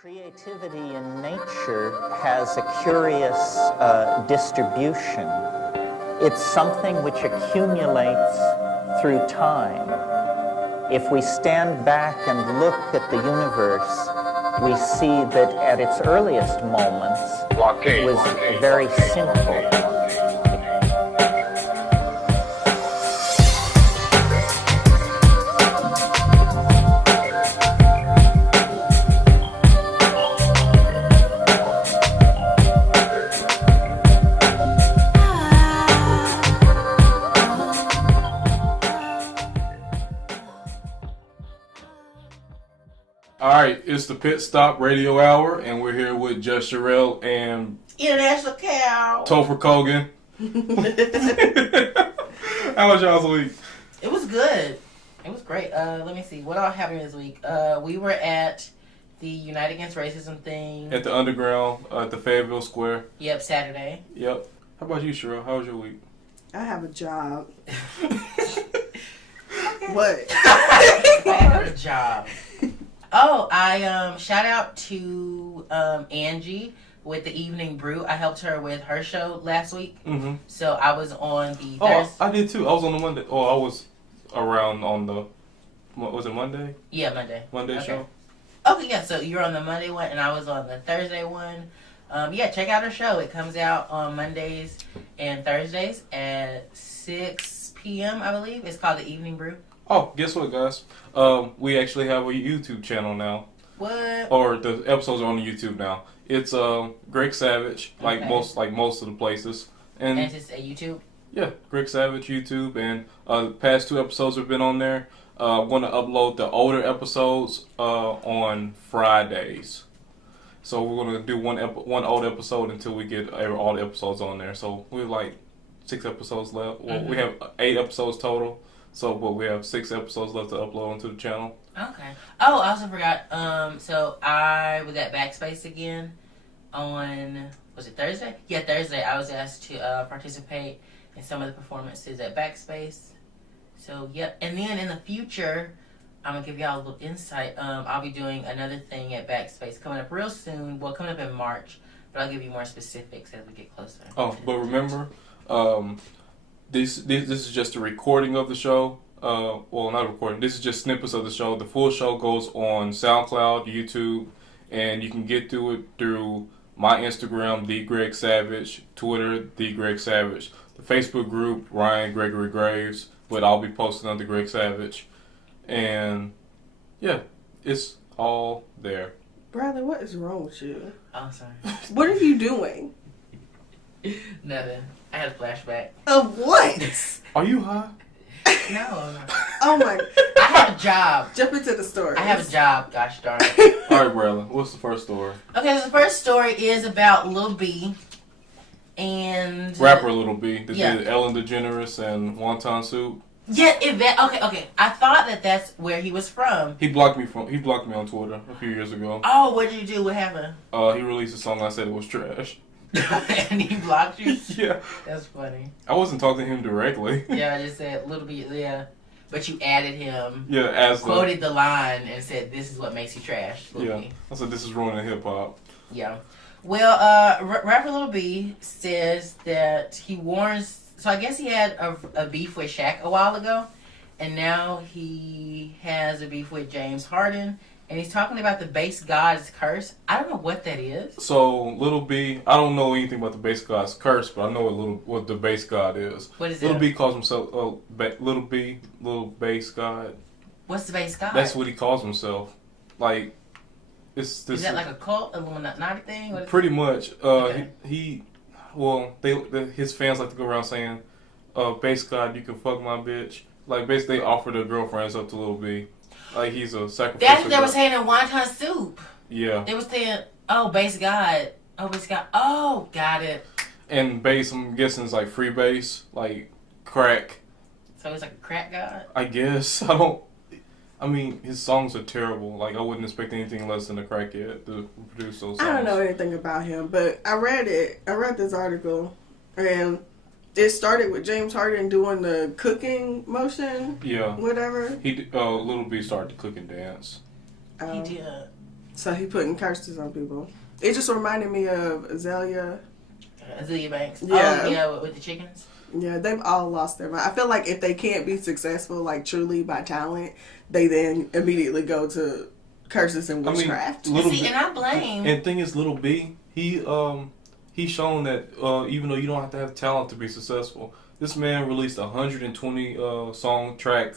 Creativity in nature has a curious distribution. It's something which accumulates through time. If we stand back and look at the universe, we see that at its earliest moments, it was very simple. Alright, it's the P.i.t.Stop radio hour, and we're here with Just-Cherrelle and International Cow. Topher Kogan. How was y'all's week? It was good. It was great. Let me see. What all happened this week? We were at the Unite Against Racism thing. At the Underground, at the Fayetteville Square. Yep, Saturday. Yep. How about you, Cheryl? How was your week? I have a job. What? I have a job. Oh, I shout out to Angie with the Evening Brew. I helped her with her show last week. Mm-hmm. So I was on the Thursday. I did too. I was on the Monday. Oh, I was around on the, was it Monday? Yeah, Monday. Monday show? Okay, yeah. So you're on the Monday one, and I was on the Thursday one. Yeah, check out her show. It comes out on Mondays and Thursdays at 6 p.m., I believe. It's called the Evening Brew. Oh, guess what, guys? We actually have a YouTube channel now. What? Or the episodes are on YouTube now. It's Greg Savage, like most of the places. And it's a YouTube? Yeah, Greg Savage YouTube, and the past 2 episodes have been on there. I'm going to upload the older episodes on Fridays. So we're going to do one old episode until we get all the episodes on there. So we have like 6 episodes left. Well, we have 8 episodes total. So, but we have 6 episodes left to upload onto the channel. Okay. Oh, I also forgot. So I was at Backspace again on, was it Thursday? Yeah, Thursday. I was asked to participate in some of the performances at Backspace. So, yep. And then in the future, I'm going to give y'all a little insight. I'll be doing another thing at Backspace coming up real soon. Well, coming up in March. But I'll give you more specifics as we get closer. Oh, but remember, This is just a recording of the show. Well, not a recording. This is just snippets of the show. The full show goes on SoundCloud, YouTube, and you can get to it through my Instagram, The Greg Savage, Twitter, The Greg Savage, the Facebook group, Ryan Gregory Graves, but I'll be posting under Greg Savage. And, yeah, it's all there. Bradley, what is wrong with you? Oh, sorry. What are you doing? Nothing. I had a flashback. Of what? Are you high? No, I'm not. Oh my. I have a job. Jump into the story. I have a job, gosh darn it. All right, Bradley, what's the first story? Okay, so the first story is about Lil B. And Rapper Lil B. That yeah. did Ellen DeGeneres and Wonton Soup. Yeah, okay. I thought that's where he was from. He blocked me on Twitter a few years ago. Oh, what did you do? What happened? He released a song and I said it was trash. And he blocked you? Yeah. That's funny. I wasn't talking to him directly. Yeah, I just said Little B, yeah. But you added him. Yeah, as quoted the line and said, "This is what makes you trash." Yeah. I said, "This is ruining hip hop." Yeah. Well, rapper Lil B says that he warns. So I guess he had a beef with Shaq a while ago, and now he has a beef with James Harden, and he's talking about the base god's curse. I don't know what that is. So Lil B, I don't know anything about the base god's curse, but I know what the base god is. What is it? Lil B calls himself Lil B, little base god. What's the base god? That's what he calls himself. Like, it's this. Is that like a cult, Illuminati thing? What is pretty it? much. Okay. His fans like to go around saying, "Base God, you can fuck my bitch." Like, basically, they offer their girlfriends up to Lil B. Like, he's a sacrifice. That's what they were saying in Wonton Soup. Yeah. They were saying, "Oh, base God. Oh, base God. Oh, got it." And base, I'm guessing, is like free base, like crack. So it's like a crack god. I guess I mean, his songs are terrible. Like, I wouldn't expect anything less than a crackhead to produce those songs. I don't know anything about him, but I read it. I read this article, and it started with James Harden doing the cooking motion. Yeah. Whatever. Lil B started the cooking dance. He did. So he putting curses on people. It just reminded me of Azalea. Azalea Banks. Yeah. Oh, yeah, with the chickens. Yeah, they've all lost their mind. I feel like if they can't be successful, like truly by talent, they then immediately go to curses and witchcraft. See, and I blame. And thing is, Little B, he's shown that even though you don't have to have talent to be successful, this man released 120 track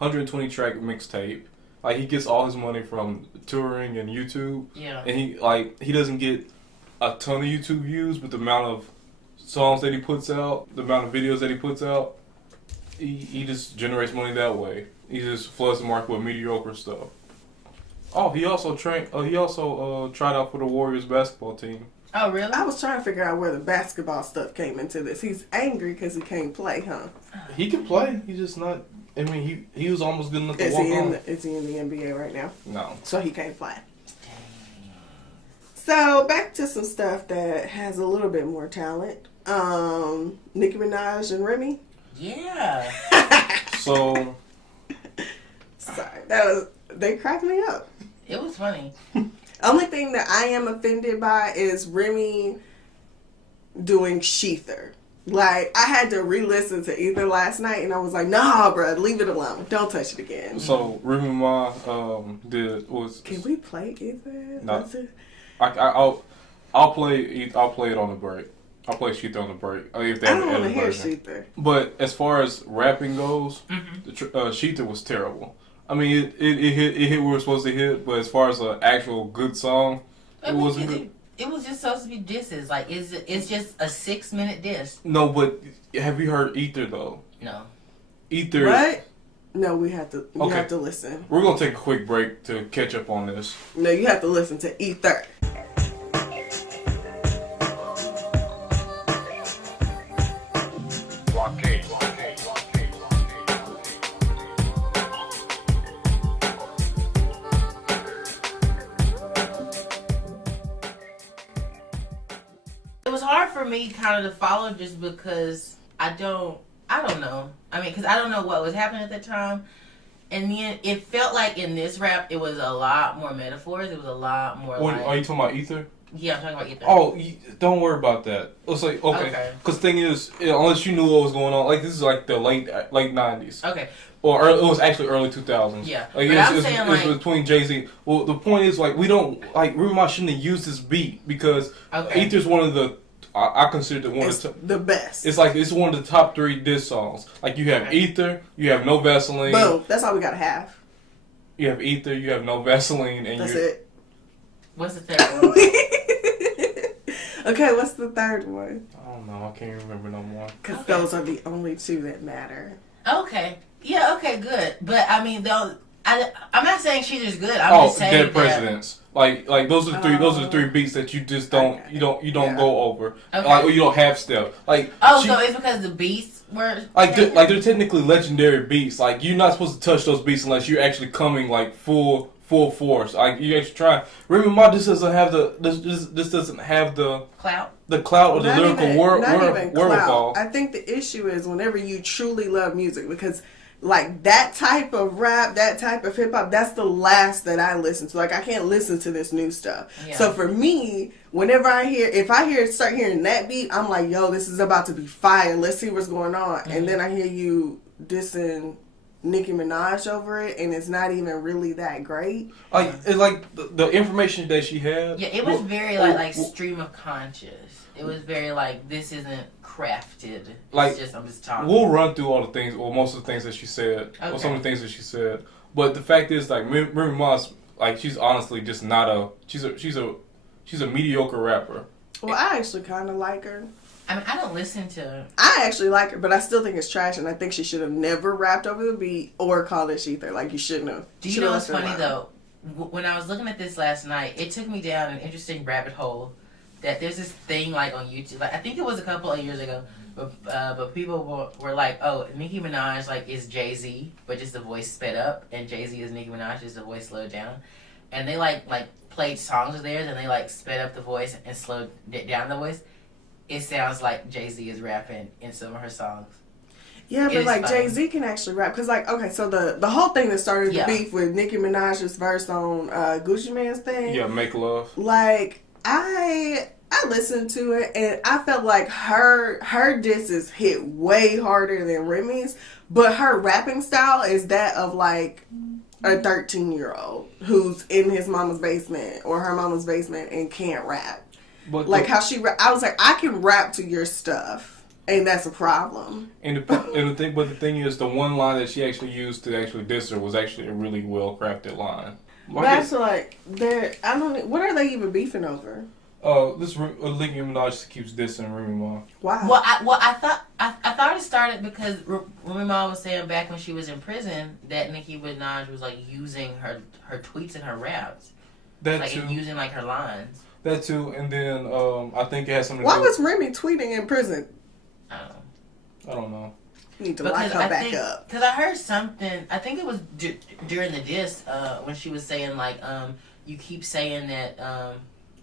mixtape. Like, he gets all his money from touring and YouTube. Yeah. And he doesn't get a ton of YouTube views, but the amount of songs that he puts out, the amount of videos that he puts out, he just generates money that way. He just floods the market with mediocre stuff. Oh, he also tried out for the Warriors basketball team. Oh, really? I was trying to figure out where the basketball stuff came into this. He's angry because he can't play, huh? He can play. He's just not. I mean, he was almost good enough to walk on. Is he in the NBA right now? No. So he can't play. So back to some stuff that has a little bit more talent. Nicki Minaj and Remy. Yeah. So. Sorry, they cracked me up. It was funny. Only thing that I am offended by is Remy doing Sheether. Like, I had to re-listen to Ether last night, and I was like, nah, bro, leave it alone. Don't touch it again. So, Remy Ma Can we play Ether? No. I'll play it on the break. I'll play Sheether on the break. If they I have don't want to the hear version. Sheether. But as far as rapping goes, Sheether was terrible. I mean, it hit where it was supposed to hit, but as far as an actual good song, it wasn't good. It was just supposed to be disses. Like, it's just a 6-minute diss. No, but have you heard Ether, though? No. Ether. What? No, we have to. You have to listen. We're gonna take a quick break to catch up on this. No, you have to listen to Ether. It was hard for me kind of to follow just because I don't know. I mean, because I don't know what was happening at that time. And then it felt like in this rap, it was a lot more metaphors. It was a lot more Are you talking about Ether? Yeah, I'm talking about Ether. Oh, don't worry about that. It's like, okay. Because the thing is, unless you knew what was going on, like, this is like the late 90s. Okay. Or it was actually early 2000s. Yeah. Like, it was between Jay-Z. Well, the point is, like, we don't, like, Remy Ma shouldn't have used this beat because Ether's one of the, I consider it one of the best. It's like, it's one of the top 3 diss songs. Like, you have Ether, you have No Vaseline. Boom. That's all we gotta have. You have Ether, you have No Vaseline, and that's it. What's the third one? Okay, what's the third one? I don't know. I can't remember no more. Because those are the only 2 that matter. Okay. Yeah, okay, good. But, I mean, though, I'm not saying she's just good. I'm just saying Dead Presidents. Like those are the 3 beats that you just don't you don't go over. Okay. Like, or you don't have step. Like, so it's because the beats were they're technically legendary beats. Like, you're not supposed to touch those beats unless you're actually coming like full force. Like, you actually try. Remy Ma just doesn't have this doesn't have the clout. The clout or the lyrical wherewithal. I think the issue is whenever you truly love music, because like that type of rap, that type of hip hop, that's the last that I listen to. Like, I can't listen to this new stuff. Yeah. So for me, whenever if I start hearing that beat, I'm like, yo, this is about to be fire. Let's see what's going on. Mm-hmm. And then I hear you dissing Nicki Minaj over it, and it's not even really that great. Like, it's like the information that she had. Yeah, it was very like stream of conscious. It was very like, this isn't crafted. It's like, I'm just talking. We'll run through all the things, or most of the things that she said, or some of the things that she said. But the fact is, like, Remy Ma's, like, she's honestly just not she's a mediocre rapper. Well, I actually kind of like her. I mean, I don't listen to. I actually like her, but I still think it's trash, and I think she should have never rapped over the beat or called it Sheether. Like, you shouldn't have. Do you know what's funny though? When I was looking at this last night, it took me down an interesting rabbit hole. That there's this thing like on YouTube. Like, I think it was a couple of years ago, but people were like, "Oh, Nicki Minaj like is Jay-Z, but just the voice sped up, and Jay-Z is Nicki Minaj, just the voice slowed down." And they like played songs of theirs, and they like sped up the voice and slowed down the voice. It sounds like Jay-Z is rapping in some of her songs. Yeah, It but is like funny. Jay-Z can actually rap. Because like, okay, so the whole thing that started Yeah. the beef with Nicki Minaj's verse on Gucci Mane's thing. Yeah, Make Love. Like, I listened to it and I felt like her disses hit way harder than Remy's, but her rapping style is that of like a 13-year-old who's in his mama's basement or her mama's basement and can't rap. But Like how I was like, I can rap to your stuff, and that's a problem. But the thing is, the one line that she actually used to actually diss her was actually a really well crafted line. That's like I don't. What are they even beefing over? Nicki Minaj keeps dissing Remy Ma. Wow. Well, I thought it started because Remy Ma was saying back when she was in prison that Nicki Minaj was like using her tweets and her raps, That like too. and using like her lines. That too, and then I think it has something to Why do. was Remy tweeting in prison? I don't know. You need to lock her back up. Because I heard something. I think it was during the diss when she was saying like, you keep saying that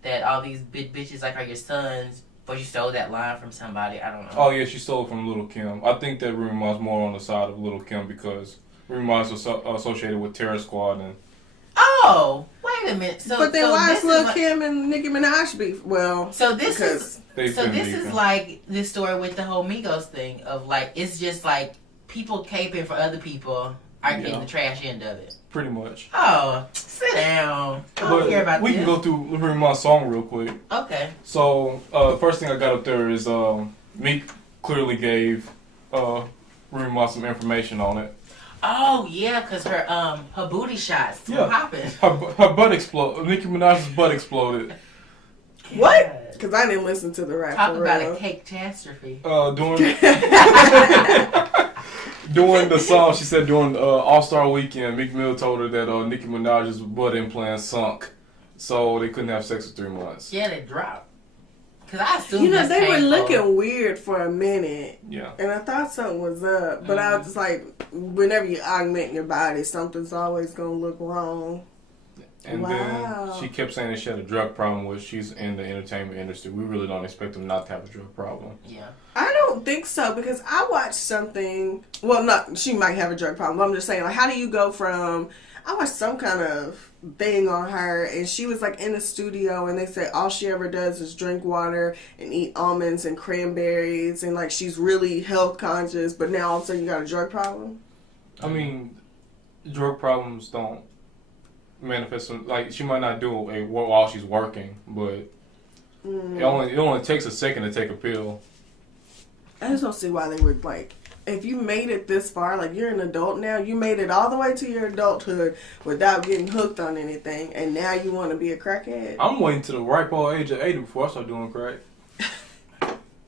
that all these big bitches like are your sons, but you stole that line from somebody. I don't know. Oh yeah, she stole it from Little Kim. I think that Remy Ma's more on the side of Little Kim because Remy Ma's associated with Terror Squad and. Oh, wait a minute. So, But then so why this is Lil like, Kim and Nicki Minaj beef? Well, So this because is like this story with the whole Migos thing of like it's just like people caping for other people are getting the trash end of it. Pretty much. Oh, sit down. I don't care about we this. can go through Remy Ma's song real quick. Okay. So first thing I got up there is Meek clearly gave Remy Ma some information on it. Oh yeah, cause her booty shots were popping. Her butt exploded. Nicki Minaj's butt exploded. what? Because I didn't listen to the rap. Talk for about real. a cake catastrophe. During the song, she said during All-Star Weekend, Meek Mill told her that Nicki Minaj's butt implant sunk, so they couldn't have sex for 3 months. Yeah, they dropped. Cause I assume You know, that's they were painful. looking weird for a minute. Yeah. And I thought something was up. But I was just like, whenever you augment your body, something's always going to look wrong. And then she kept saying that she had a drug problem, which she's in the entertainment industry. We really don't expect them not to have a drug problem. Yeah. I don't think so because I watched something. Well, not she might have a drug problem. But I'm just saying, like, how do you go from? I watched some kind of thing on her, and she was like in the studio, and they said all she ever does is drink water and eat almonds and cranberries, and like she's really health conscious. But now all of a sudden you got a drug problem. I mean, drug problems don't manifest. Like she might not do it while she's working, but it only takes a second to take a pill. I just don't see why they would like. If you made it this far, like you're an adult now, you made it all the way to your adulthood without getting hooked on anything, and now you want to be a crackhead. I'm waiting to the ripe old age of 80 before I start doing crack.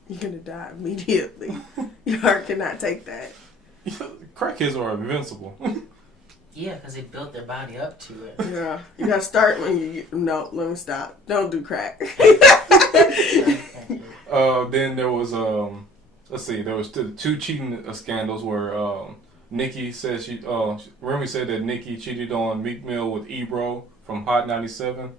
You're gonna die immediately. Your heart cannot take that. Crackheads are invincible. Yeah, because they built their body up to it. Yeah, you gotta start when you. No, let me stop. Don't do crack. Then there was let's see, there was two cheating scandals where Nicki said Remy said that Nicki cheated on Meek Mill with Ebro from Hot 97.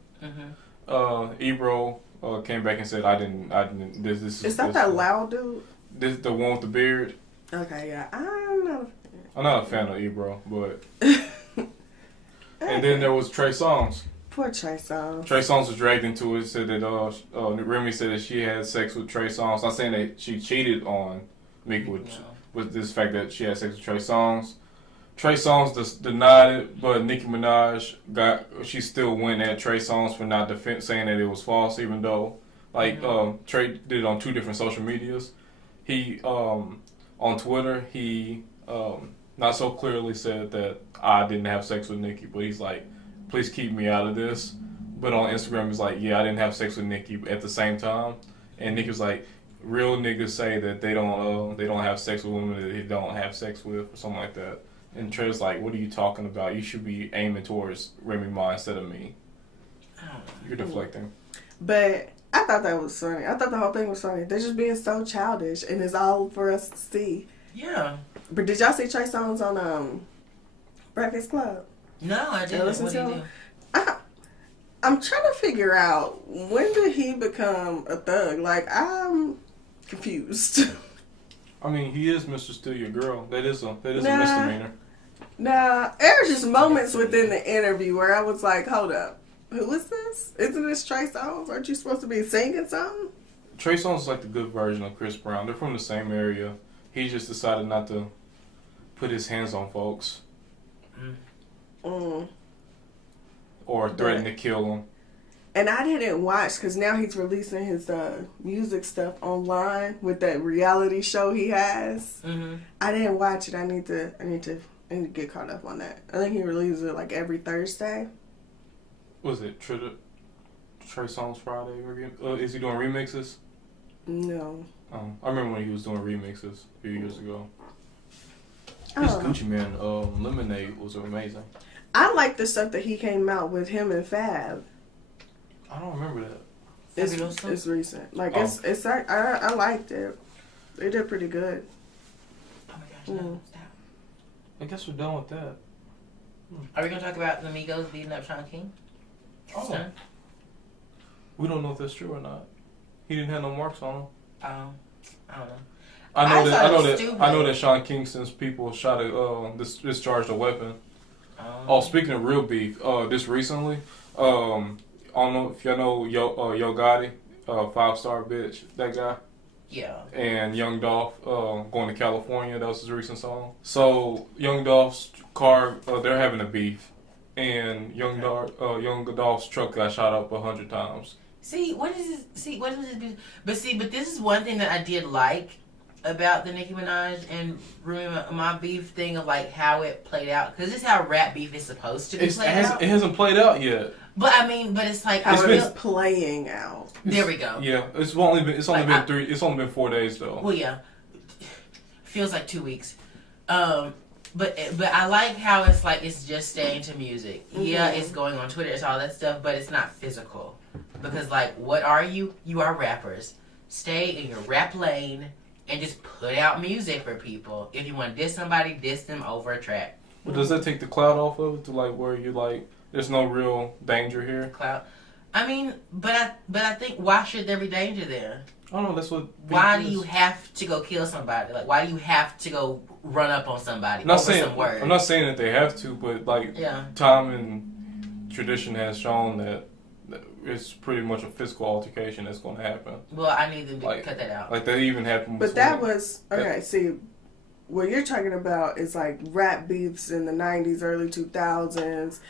Ebro came back and said I didn't. This Is that that loud dude? This the one with the beard. Okay, yeah, I'm not a fan of Ebro, but. And then there was Trey Songz. Poor Trey Songz. Trey Songz was dragged into it. Said that Remy said that she had sex with Trey Songz. Not saying that she cheated on Meek with this fact that she had sex with Trey Songz. Trey Songz denied it, but Nicki Minaj she still went at Trey Songz for not saying that it was false, even though Trey did it on 2 different social medias. He on Twitter he not so clearly said that I didn't have sex with Nicki, but he's like, please keep me out of this. But on Instagram, he's like, yeah, I didn't have sex with Nicki at the same time. And Nicki was like, real niggas say that they don't have sex with women that they don't have sex with, or something like that. And Trey's like, what are you talking about? You should be aiming towards Remy Ma instead of me. You're deflecting. But I thought that was funny. I thought the whole thing was funny. They're just being so childish, and it's all for us to see. Yeah. But did y'all see Trey Songz on Breakfast Club? No, I didn't. What did he do? I'm trying to figure out, when did he become a thug? Like, I'm confused. I mean, he is Mr. Steal Your Girl. That is a misdemeanor. Nah, there were just moments within the interview where I was like, hold up. Who is this? Isn't this Trey Songz? Aren't you supposed to be singing something? Trey Songz is like the good version of Chris Brown. They're from the same area. He just decided not to put his hands on folks. Or threaten to kill them. And I didn't watch because now he's releasing his music stuff online with that reality show he has. I didn't watch it. I need to get caught up on that. I think he releases it like every Thursday. Was it Trey Songz Friday? Is he doing remixes? No. I remember when he was doing remixes a few years ago. His Gucci Man Lemonade was amazing. I like the stuff that he came out with him and Fab. I don't remember that. It's recent. Like it's I liked it. They did pretty good. Oh my gosh, no, stop. I guess we're done with that. Are we gonna talk about the Migos beating up Sean King? Oh. We don't know if that's true or not. He didn't have no marks on him. I don't know. I know that Sean King, since people shot a discharged a weapon. Speaking of real beef, this recently, I don't know if y'all know Yo Gotti, 5-star bitch, that guy. Yeah. And Young Dolph going to California. That was his recent song. So Young Dolph's car, they're having a beef, and Young Dolph's truck got shot up 100 times. What is this? But this is one thing that I did like about the Nicki Minaj and Rumi Ma beef thing of like how it played out, because this is how rap beef is supposed to be played out. It hasn't played out yet. But it's like how it is playing out. There we go. Yeah, it's only been 4 days though. Well, yeah, feels like 2 weeks. But I like how it's like it's just staying to music. Yeah, it's going on Twitter, it's all that stuff, but it's not physical. Because like, what are you? You are rappers. Stay in your rap lane and just put out music for people. If you want to diss somebody, diss them over a track. But does that take the cloud off of it to like where you like there's no real danger here? Cloud. I mean, but I think why should there be danger there? I don't know. That's what. Why do you have to go kill somebody? Like, why do you have to go run up on somebody over some words? I'm not saying that they have to, but like time and tradition has shown that it's pretty much a physical altercation that's going to happen. Well, I need them to cut that out. Like that even happened. But that was okay. See, what you're talking about is like rap beefs in the 90s, early 2000s.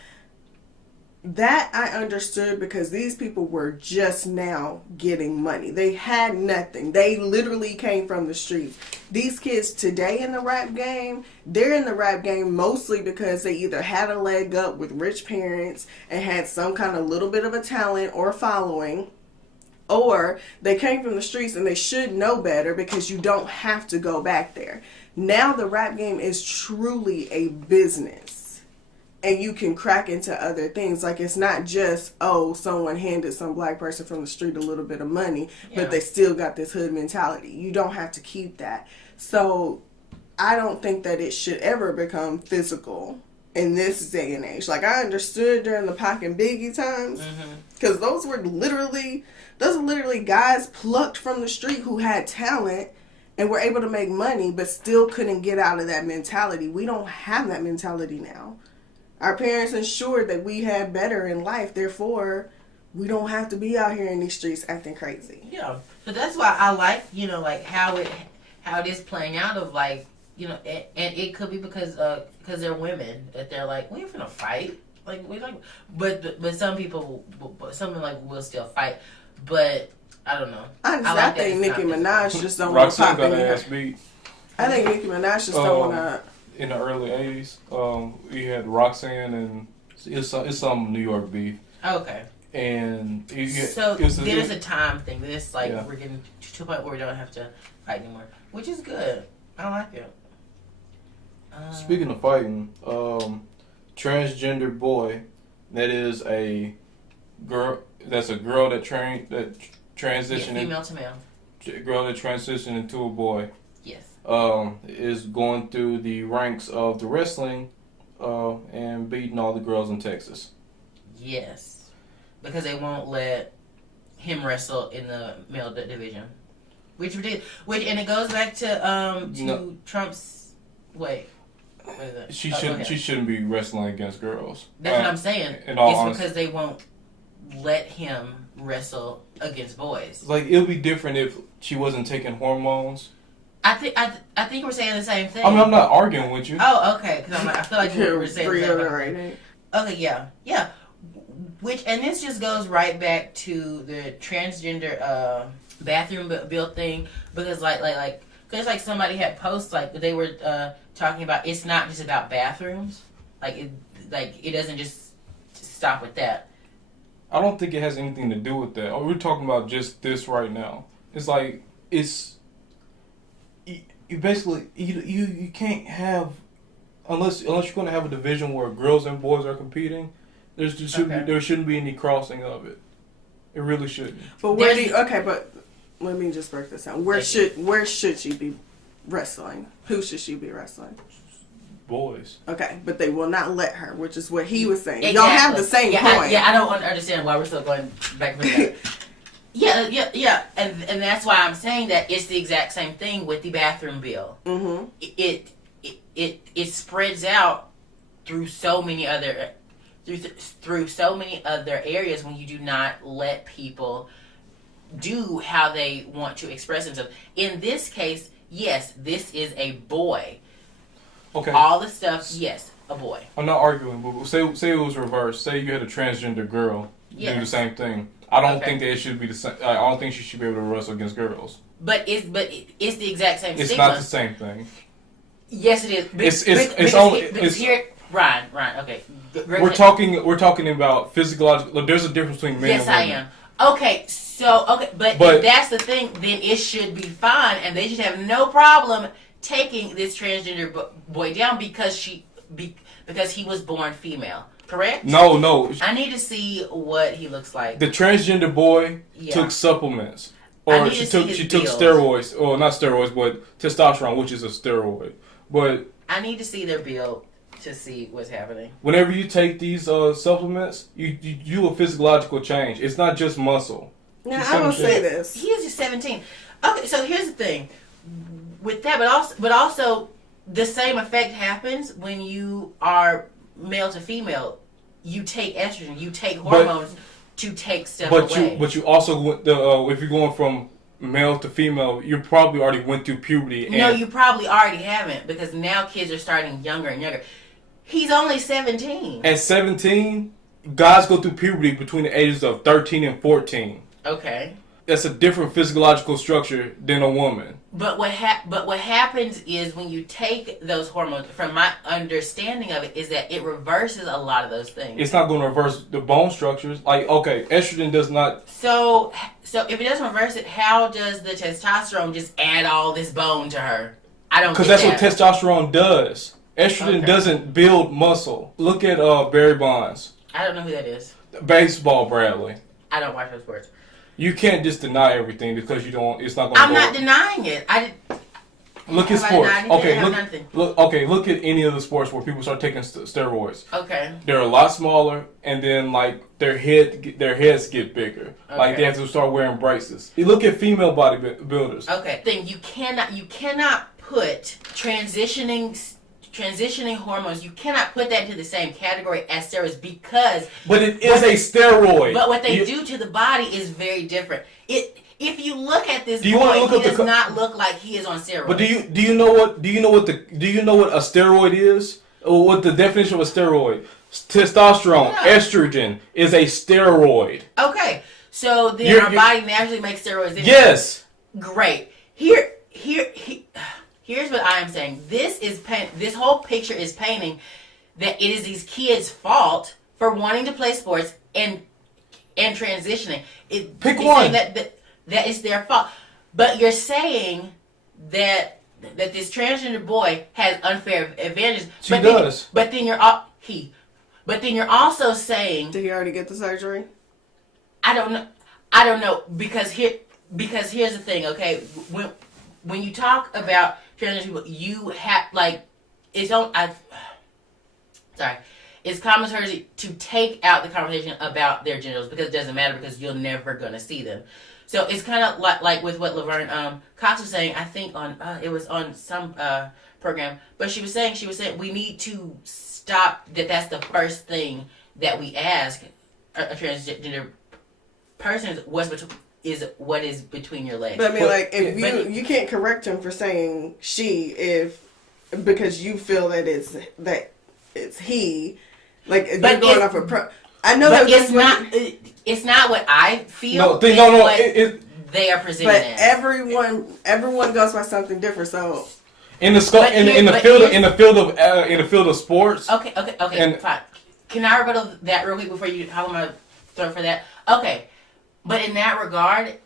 That I understood because these people were just now getting money. They had nothing. They literally came from the streets. These kids today in the rap game, they're in the rap game mostly because they either had a leg up with rich parents and had some kind of little bit of a talent or following, or they came from the streets and they should know better because you don't have to go back there. Now the rap game is truly a business. And you can crack into other things. Like, it's not just, someone handed some black person from the street a little bit of money, but they still got this hood mentality. You don't have to keep that. So, I don't think that it should ever become physical in this day and age. Like, I understood during the Pac and Biggie times, because those were literally guys plucked from the street who had talent and were able to make money, but still couldn't get out of that mentality. We don't have that mentality now. Our parents ensured that we had better in life. Therefore, we don't have to be out here in these streets acting crazy. Yeah. So that's why I like, like how it is playing out of like, and it could be because they're women that they're like, we ain't finna fight. Like but some people, will still fight. But I don't know. I think Nicki Minaj just don't want to pop in there. I think Nicki Minaj just don't want to. In the early 80s, you had Roxanne and it's some New York beef. Okay. And there's a time thing. We're getting to a point where we don't have to fight anymore, which is good. I like it. Speaking of fighting, transgender boy, that is a girl. That's a girl that transitioned female to male. Girl that transitioned into a boy. Yes. Is going through the ranks of the wrestling and beating all the girls in Texas. Yes. Because they won't let him wrestle in the male division. Which and it goes back to Trump's wait. What is that? She shouldn't be wrestling against girls. That's what I'm saying. It's because they won't let him wrestle against boys. Like, it would be different if she wasn't taking hormones. I think we're saying the same thing. I mean, I'm not arguing with you. Oh, okay. Because I feel like you were saying the same thing. Right. Okay, yeah. And this just goes right back to the transgender bathroom bill thing, because because somebody had posts like they were talking about it's not just about bathrooms, it doesn't just stop with that. I don't think it has anything to do with that. We're talking about just this right now. It's like you basically you can't have unless you're going to have a division where girls and boys are competing. There shouldn't be any crossing of it. It really shouldn't. But but let me just break this down. Where should she be wrestling? Who should she be wrestling? Boys. Okay, but they will not let her, which is what he was saying. Exactly. Y'all have the same point. I don't understand why we're still going back and forth. Yeah, and that's why I'm saying that it's the exact same thing with the bathroom bill. Mm-hmm. It spreads out through so many other through so many other areas when you do not let people do how they want to express themselves. In this case, yes, this is a boy. Okay. All the stuff, yes, a boy. I'm not arguing, but say it was reversed. Say you had a transgender girl do the same thing. I don't think that it should be the same. I don't think she should be able to wrestle against girls. But it's the exact same. It's stigma. not the same thing. Yes, it is. It's here. Ryan. Okay. We're talking about physiological. There's a difference between men and women. Yes, I am. Okay, but if that's the thing, then it should be fine, and they should have no problem taking this transgender boy down because he was born female. Correct? No. I need to see what he looks like. The transgender boy took supplements, or she took steroids, or not steroids, but testosterone, which is a steroid. But I need to see their build to see what's happening. Whenever you take these supplements, you do a physiological change. It's not just muscle. Now I will say this: he is just 17. Okay, so here's the thing with that, but also the same effect happens when you are male to female. You take estrogen, you take hormones to take stuff away. But you also if you're going from male to female, you probably already went through puberty. No, you probably already haven't, because now kids are starting younger and younger. He's only 17. At 17, guys go through puberty between the ages of 13 and 14. Okay. That's a different physiological structure than a woman. But what happens is when you take those hormones, from my understanding of it, is that it reverses a lot of those things. It's not going to reverse the bone structures. Like, okay, estrogen does not... So if it doesn't reverse it, how does the testosterone just add all this bone to her? I don't. Because that's what testosterone does. Estrogen doesn't build muscle. Look at Barry Bonds. I don't know who that is. Baseball Bradley. I don't watch those sports. You can't just deny everything because you don't. It's not going to. I'm not denying it. Look at sports. Look at any of the sports where people start taking steroids. Okay. They're a lot smaller, and then like their heads get bigger. Okay. Like they have to start wearing braces. You look at female bodybuilders. Okay. Then you cannot put transitioning hormones, you cannot put that into the same category as steroids, because... But it is a steroid. But what they do to the body is very different. If you look at this boy, he does not look like he is on steroids. But do you know what a steroid is? Or what the definition of a steroid? Testosterone, estrogen is a steroid. Okay. So then our body naturally makes steroids anyway. Yes. Great. Here's what I am saying. This whole picture is painting that it is these kids' fault for wanting to play sports and transitioning. Pick one. That is their fault. But you're saying that this transgender boy has unfair advantages. She does. But then you're also saying. Did he already get the surgery? I don't know because here's the thing. Okay, when you talk about transgender people, you have it's on. Sorry, It's commentary to take out the conversation about their genitals because it doesn't matter because you're never going to see them. So it's kind of like with what Laverne Cox was saying, I think on it was on some program, but she was saying we need to stop that's the first thing that we ask a transgender person is what is between your legs. But I mean, like, if you can't correct him for saying she because you feel that it's he, like you're going off I know that it's not what I feel. They are presenting. But everyone goes by something different. So in the field of sports. Okay, fine. Can I rebuttal that real quick before you? How am I throw for that? Okay, but in that regard,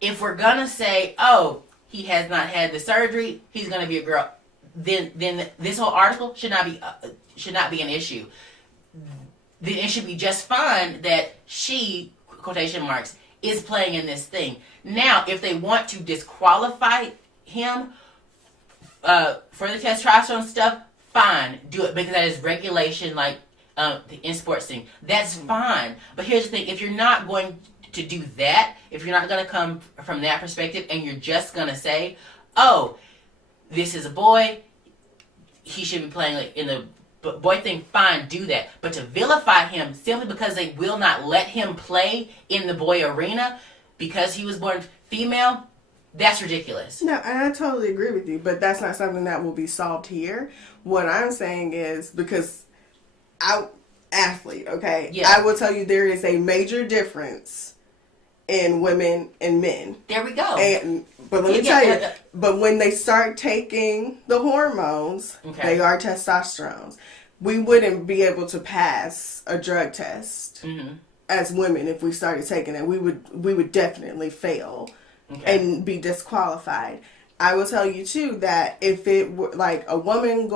if we're gonna say, oh, he has not had the surgery, he's gonna be a girl, then this whole article should not be an issue. Then it should be just fine that she, quotation marks, is playing in this thing. Now, if they want to disqualify him for the testosterone stuff, fine, do it, because that is regulation, like in sports thing. That's fine. But here's the thing: if you're not going to do that, if you're not going to come from that perspective, and you're just going to say, "Oh, this is a boy, he should be playing like in the boy thing," fine, do that. But to vilify him simply because they will not let him play in the boy arena because he was born female, that's ridiculous. No, and I totally agree with you, but that's not something that will be solved here. What I'm saying is, because athlete, okay? Yeah. I will tell you there is a major difference in women and men. There we go. But let me tell you, but when they start taking the hormones, they are testosterones. We wouldn't be able to pass a drug test as women if we started taking it. We would definitely fail and be disqualified. I will tell you too that if it were like a woman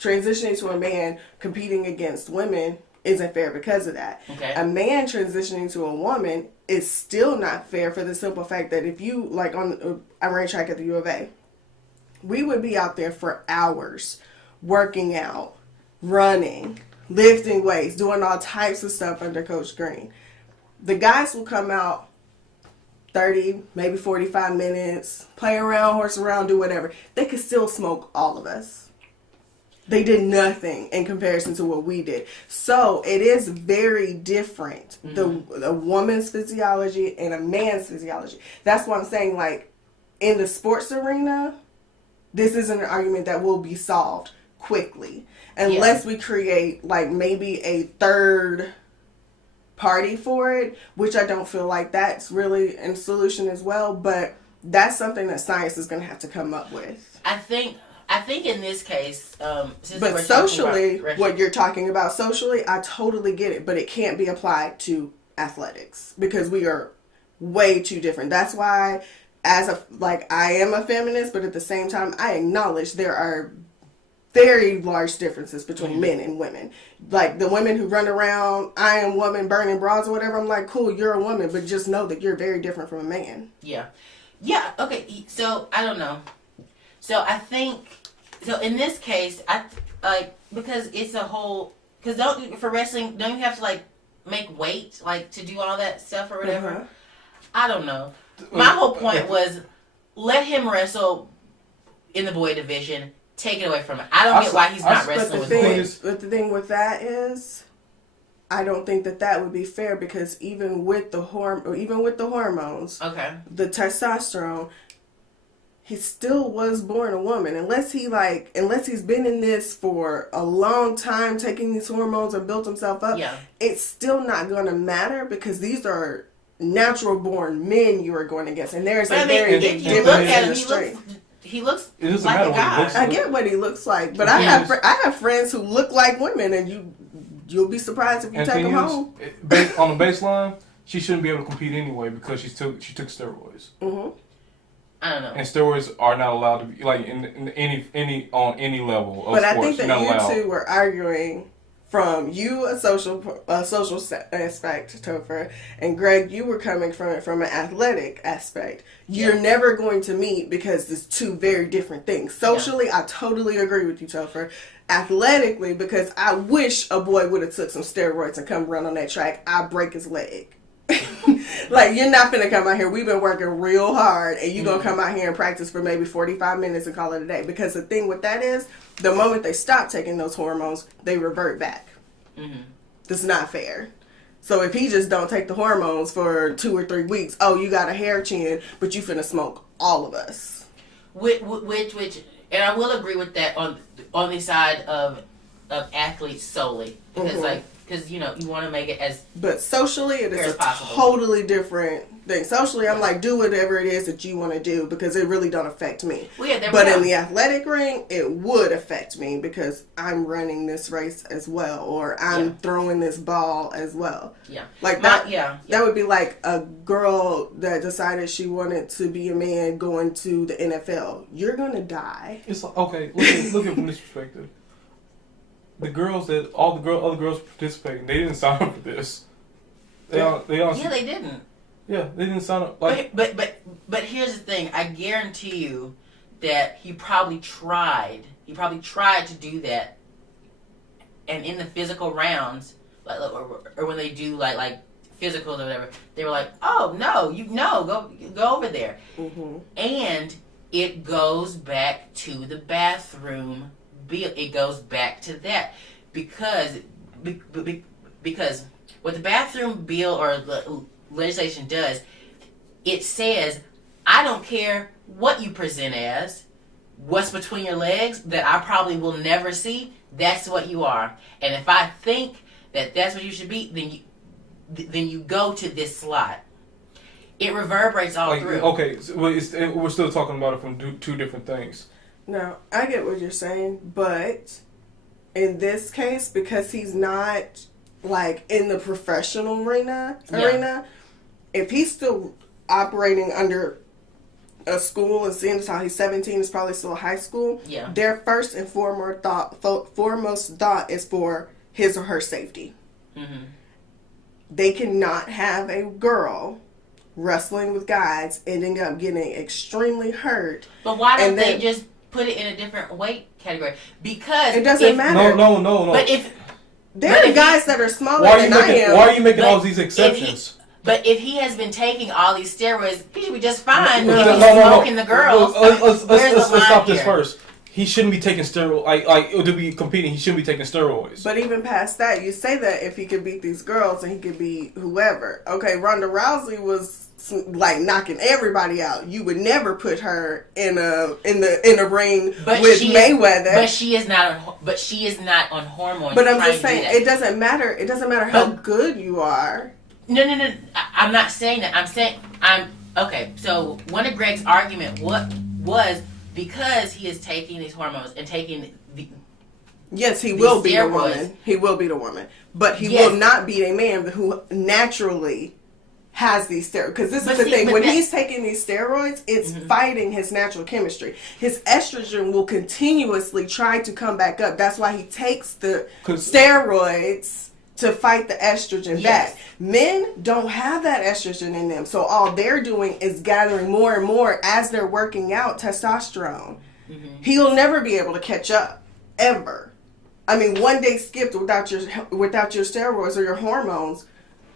transitioning to a man competing against women isn't fair because of that. Okay. A man transitioning to a woman is still not fair for the simple fact that if you, like I ran track at the U of A, we would be out there for hours working out, running, lifting weights, doing all types of stuff under Coach Green. The guys will come out 30, maybe 45 minutes, play around, horse around, do whatever. They could still smoke all of us. They did nothing in comparison to what we did. So it is very different, the woman's physiology and a man's physiology. That's why I'm saying, like, in the sports arena, this isn't an argument that will be solved quickly. Unless we create, like, maybe a third party for it, which I don't feel like that's really a solution as well. But that's something that science is going to have to come up with. I think in this case, but socially, what you're talking about socially, I totally get it, but it can't be applied to athletics because we are way too different. That's why, I am a feminist, but at the same time, I acknowledge there are very large differences between men and women. Like the women who run around, I am woman, burning bras or whatever. I'm like, cool, you're a woman, but just know that you're very different from a man. Yeah. Okay. So I don't know. So I think. So in this case, because it's a whole, because for wrestling, don't you have to make weight to do all that stuff or whatever? I don't know. My whole point was let him wrestle in the boy division. Take it away from him. I don't get why he's not wrestling with boys. But the thing with that is, I don't think that would be fair because even with the hormones, the testosterone, he still was born a woman. Unless he's been in this for a long time, taking these hormones and built himself up, it's still not going to matter because these are natural born men you are going against. And there's a very big difference in the strength. He looks like a guy. I get what he looks like, but I have friends who look like women, and you'll be surprised if you take them home. On the baseline, she shouldn't be able to compete anyway because she took steroids. I don't know. And steroids are not allowed to be in any on any level of sports. But I think that you two were arguing from you, a social aspect, Topher, and Greg, you were coming from it from an athletic aspect. You're never going to meet because it's two very different things. Socially, I totally agree with you, Topher. Athletically, because I wish a boy would have took some steroids and come run on that track, I'd break his leg. Like, you're not finna come out here. We've been working real hard, and you're gonna come out here and practice for maybe 45 minutes and call it a day. Because the thing with that is, the moment they stop taking those hormones, they revert back. That's not fair. So if he just don't take the hormones for 2 or 3 weeks, oh, you got a hair chin, but you finna smoke all of us. Which, and I will agree with that on the side of athletes solely, because because you want to make it as but socially it is a possible. Totally different thing. Socially, I'm like, do whatever it is that you want to do because it really don't affect me. But in the athletic ring, it would affect me because I'm running this race as well, or I'm throwing this ball as well. Like that. That would be like a girl that decided she wanted to be a man going to the NFL. You're gonna die. It's like, okay. Look at it from this perspective. The girls other girls participating, they didn't sign up for this. They didn't. Yeah, they didn't sign up. Like, but here's the thing. I guarantee you that he probably tried. He probably tried to do that, and in the physical rounds, or when they do like physicals or whatever, they were like, "Oh no, go over there," and it goes back to the bathroom. It goes back to that because what the bathroom bill or the legislation does, it says, I don't care what you present as, what's between your legs that I probably will never see, that's what you are. And if I think that that's what you should be, then you go to this slot. It reverberates all through. Okay, so we're still talking about it from two different things. No, I get what you're saying, but in this case, because he's not like in the professional arena, if he's still operating under a school and seeing as how he's 17, is probably still high school. Their first and foremost thought is for his or her safety. They cannot have a girl wrestling with guys ending up getting extremely hurt. But why don't they just put it in a different weight category? Because it doesn't matter. No. But if there are guys that are smaller than I am. Why are you making all these exceptions? But if he has been taking all these steroids, he should be just fine. He's smoking the girls. Let's stop this first. He shouldn't be taking steroids. Like to be competing, he shouldn't be taking steroids. But even past that, you say that if he could beat these girls and he could beat whoever. Okay, Ronda Rousey was like knocking everybody out. You would never put her in a ring with Mayweather. But she is not on hormones. But I'm just saying, it doesn't matter. It doesn't matter how good you are. No. I'm not saying that. I'm okay. So one of Greg's argument was because he is taking these hormones and taking yes, he will beat a woman. He will beat a woman, but he will not beat a man who naturally has these steroids. Because this is the thing. When he's taking these steroids, it's fighting his natural chemistry. His estrogen will continuously try to come back up. That's why he takes the steroids to fight the estrogen back. Men don't have that estrogen in them. So all they're doing is gathering more and more as they're working out testosterone. He'll never be able to catch up. Ever. I mean, one day skipped without your steroids or your hormones,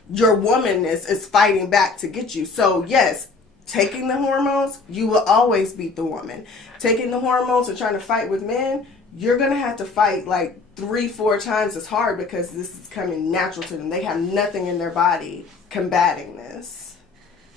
your womanness is fighting back to get you. So yes, taking the hormones, you will always beat the woman. Taking the hormones and trying to fight with men, you're going to have to fight like 3-4 times as hard because this is coming natural to them. They have nothing in their body combating this.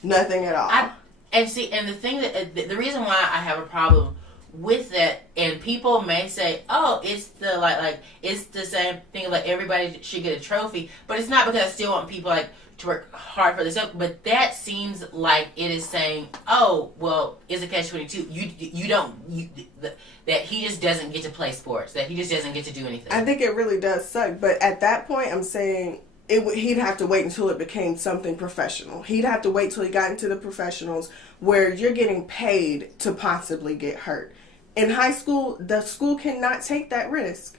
Nothing at all. And the thing that the reason why I have a problem with that, and people may say, oh, it's the like it's the same thing, like everybody should get a trophy, but it's not, because I still want people like to work hard for this. But that seems like it is saying, oh, well, it's a catch-22. That he just doesn't get to play sports, that he just doesn't get to do anything. I think it really does suck, but at that point, I'm saying he'd have to wait until it became something professional. He'd have to wait till he got into the professionals where you're getting paid to possibly get hurt. In high school, the school cannot take that risk.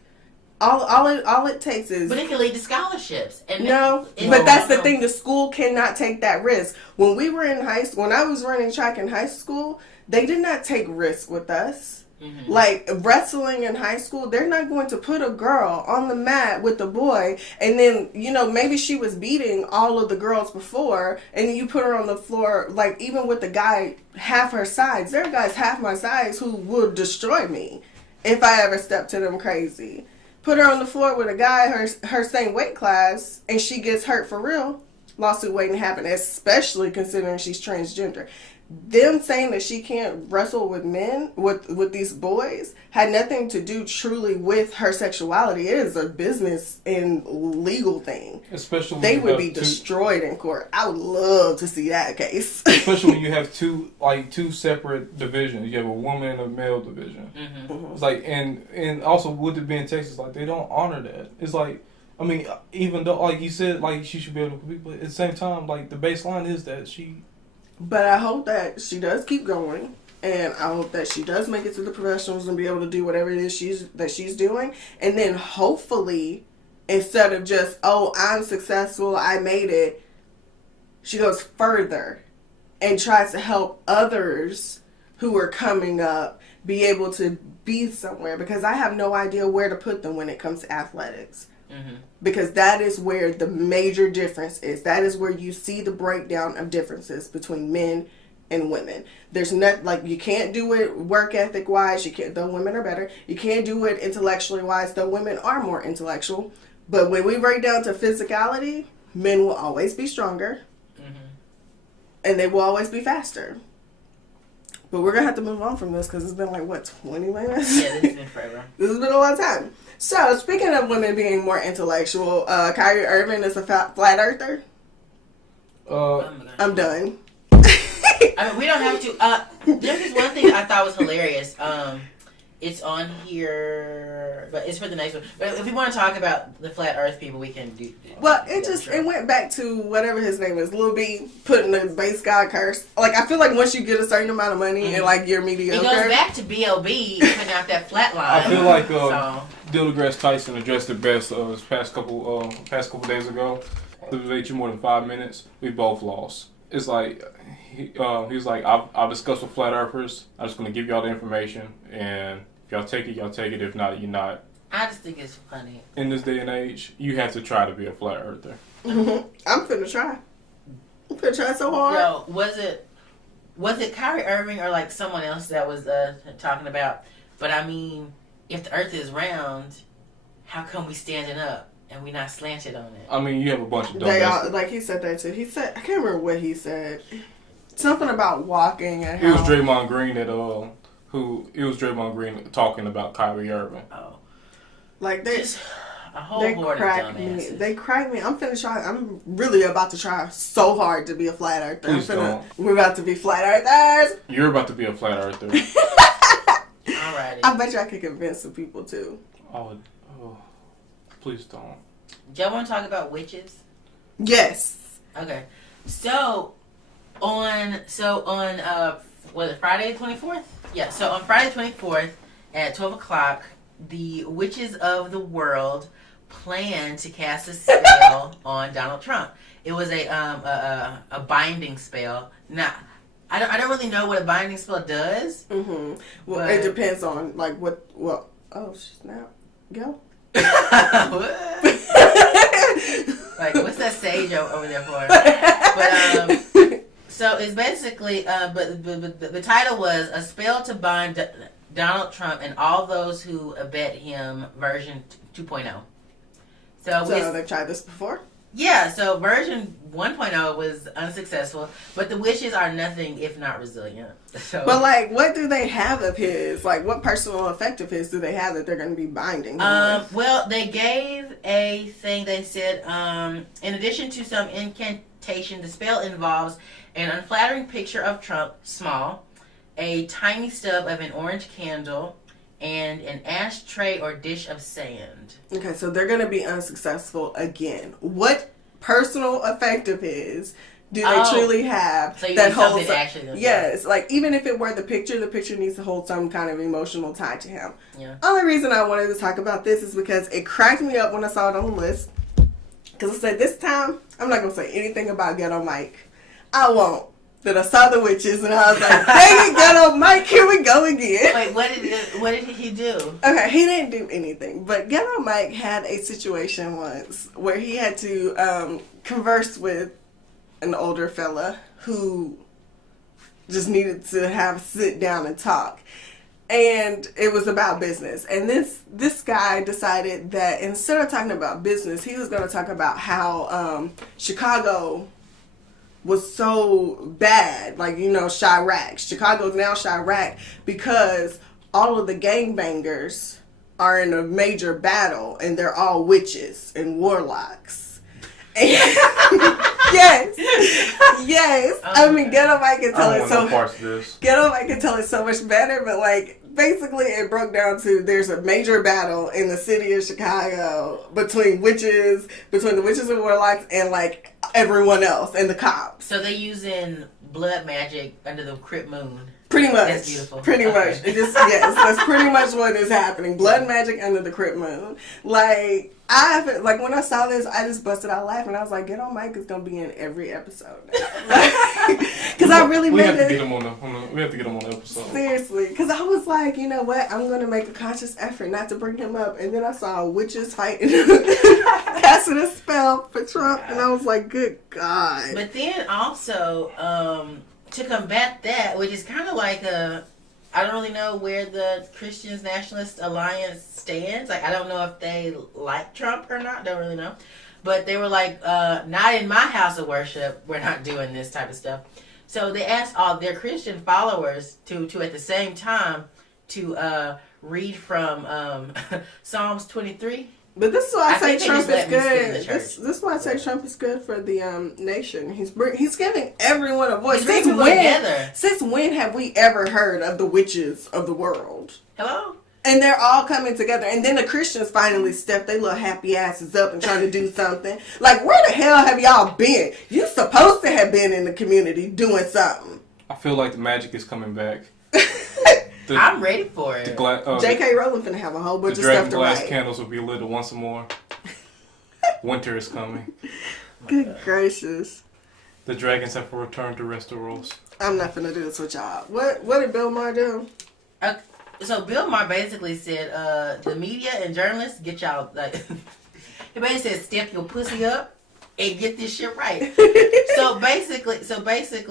All it takes is. But it can lead to scholarships. And no, but that's the thing. The school cannot take that risk. When we were in high school, when I was running track in high school, they did not take risks with us. Mm-hmm. Like wrestling in high school, they're not going to put a girl on the mat with a boy, and then maybe she was beating all of the girls before, and then you put her on the floor. Like even with the guy half her size, there are guys half my size who will destroy me if I ever step to them crazy. Put her on the floor with a guy her same weight class, and she gets hurt for real. Lawsuit waiting to happen, especially considering she's transgender. Them saying that she can't wrestle with men, with these boys, had nothing to do truly with her sexuality. It is a business and legal thing. Especially they would be destroyed in court. I would love to see that case. Especially when you have two separate divisions. You have a woman and a male division. Mm-hmm. Mm-hmm. It's like and also with it being Texas, like they don't honor that. It's like, I mean, even though like you said, like she should be able to compete, but at the same time, like the baseline is that she. But I hope that she does keep going, and I hope that she does make it to the professionals and be able to do whatever it is she's doing. And then hopefully, instead of just, oh, I'm successful, I made it, she goes further and tries to help others who are coming up be able to be somewhere, because I have no idea where to put them when it comes to athletics. Mm-hmm. Because that is where the major difference is. That is where you see the breakdown of differences between men and women. There's not, like, you can't do it work ethic wise. You can't, though women are better. You can't do it intellectually wise, though women are more intellectual. But when we break down to physicality, men will always be stronger, mm-hmm. and they will always be faster. But we're going to have to move on from this because it's been 20 minutes? Yeah, this has been forever. This has been a long time. So, speaking of women being more intellectual, Kyrie Irving is a flat earther? I'm done. I mean, we don't have to. There's this one thing I thought was hilarious. It's on here, but it's for the next one. But if we want to talk about the flat Earth people, we can do. Well, it went back to whatever his name is, Lil B, putting the base God curse. Like, I feel like once you get a certain amount of money mm-hmm. and you're mediocre, it goes back to B.O.B. putting out that flat line. I feel like Neil deGrasse Tyson addressed it best this past couple days ago. If it you more than 5 minutes, we both lost. It's like he was like, I've discussed with flat earthers. I'm just gonna give y'all the information, and if y'all take it, y'all take it. If not, you're not. I just think it's funny. In this day and age, you have to try to be a flat earther. Mm-hmm. I'm finna try. I'm finna try so hard. Yo, was it Kyrie Irving or someone else that was talking about? But I mean, if the Earth is round, how come we standing up and we not slanted on it? I mean, you have a bunch of dumb. He said that too. He said, I can't remember what he said. Something about walking and how. It was Draymond Green it was Draymond Green talking about Kyrie Irving. Oh. Just a whole board of dumbasses. They crack me. I'm finna try. I'm really about to try so hard to be a flat earther. Please don't. We're about to be flat earthers. You're about to be a flat earther. Alrighty. I bet you I could convince some people too. Oh, please don't. Do y'all want to talk about witches? Yes. Okay. So on Friday the 24th? Yeah. So on Friday the 24th at 12 o'clock, the witches of the world planned to cast a spell on Donald Trump. It was a binding spell. Now, I don't really know what a binding spell does. Mm-hmm. Well, it depends on what. Well, oh snap! Go. What's that sage over there for? But so it's basically but the title was a spell to bind Donald Trump and all those who abet him, version 2.0. So they've tried this before? Yeah, so version 1.0 was unsuccessful, but the witches are nothing if not resilient. So, but what do they have of his? What personal effect of his do they have that they're going to be binding him with? Well, they gave a thing. They said, in addition to some incantation, the spell involves an unflattering picture of Trump, small, a tiny stub of an orange candle, and an ashtray or dish of sand. Okay, so they're going to be unsuccessful again. What personal effect of his do they truly have so that holds yes, like even if it were the picture needs to hold some kind of emotional tie to him. Yeah. Only reason I wanted to talk about this is because it cracked me up when I saw it on the list. Because I said, this time, I'm not going to say anything about Ghetto Mike. I won't. Then I saw the witches, and I was like, dang it, Ghetto Mike, here we go again. Wait, what did he do? Okay, he didn't do anything. But Ghetto Mike had a situation once where he had to converse with an older fella who just needed to sit down and talk. And it was about business. And this guy decided that instead of talking about business, he was going to talk about how Chicago was so bad. Like, Chirac. Chicago's now Chirac because all of the gangbangers are in a major battle and they're all witches and warlocks. And yes. I mean, Ghetto Mike can tell it so. Ghetto Mike can tell it so much better, but like. Basically, it broke down to there's a major battle in the city of Chicago between the witches and warlocks, and like everyone else and the cops. So they're using blood magic under the Crip Moon. Pretty much. That's beautiful. Pretty much. Yes, that's pretty much what is happening. Blood magic under the Crip Moon. Like when I saw this, I just busted out laughing. I was like, Ghetto Mike is gonna be in every episode now. Because I really we made have to get him on the episode. Seriously, because I was like, you know what? I'm gonna make a conscious effort not to bring him up. And then I saw witches fighting, casting a spell for Trump, and I was like, good God. But then also, to combat that, which is kind of like I don't really know where the Christians Nationalist Alliance stands. Like, I don't know if they like Trump or not. Don't really know. But they were like, not in my house of worship. We're not doing this type of stuff. So they asked all their Christian followers to at the same time to read from Psalms 23. But this is why I say Trump is good. This is why I say Trump is good for the nation. He's giving everyone a voice. Since when have we ever heard of the witches of the world? Hello? And they're all coming together. And then the Christians finally step their little happy asses up and trying to do something. Like, where the hell have y'all been? You supposed to have been in the community doing something. I feel like the magic is coming back. I'm ready for it. J.K. Rowling finna have a whole bunch of stuff to write. The glass candles will be lit once more. Winter is coming. Good gracious. The dragons have returned to Westeros. I'm not finna do this with y'all. What did Bill Maher do? So Bill Maher basically said, the media and journalists get y'all, like, he basically said, step your pussy up and get this shit right. So basically,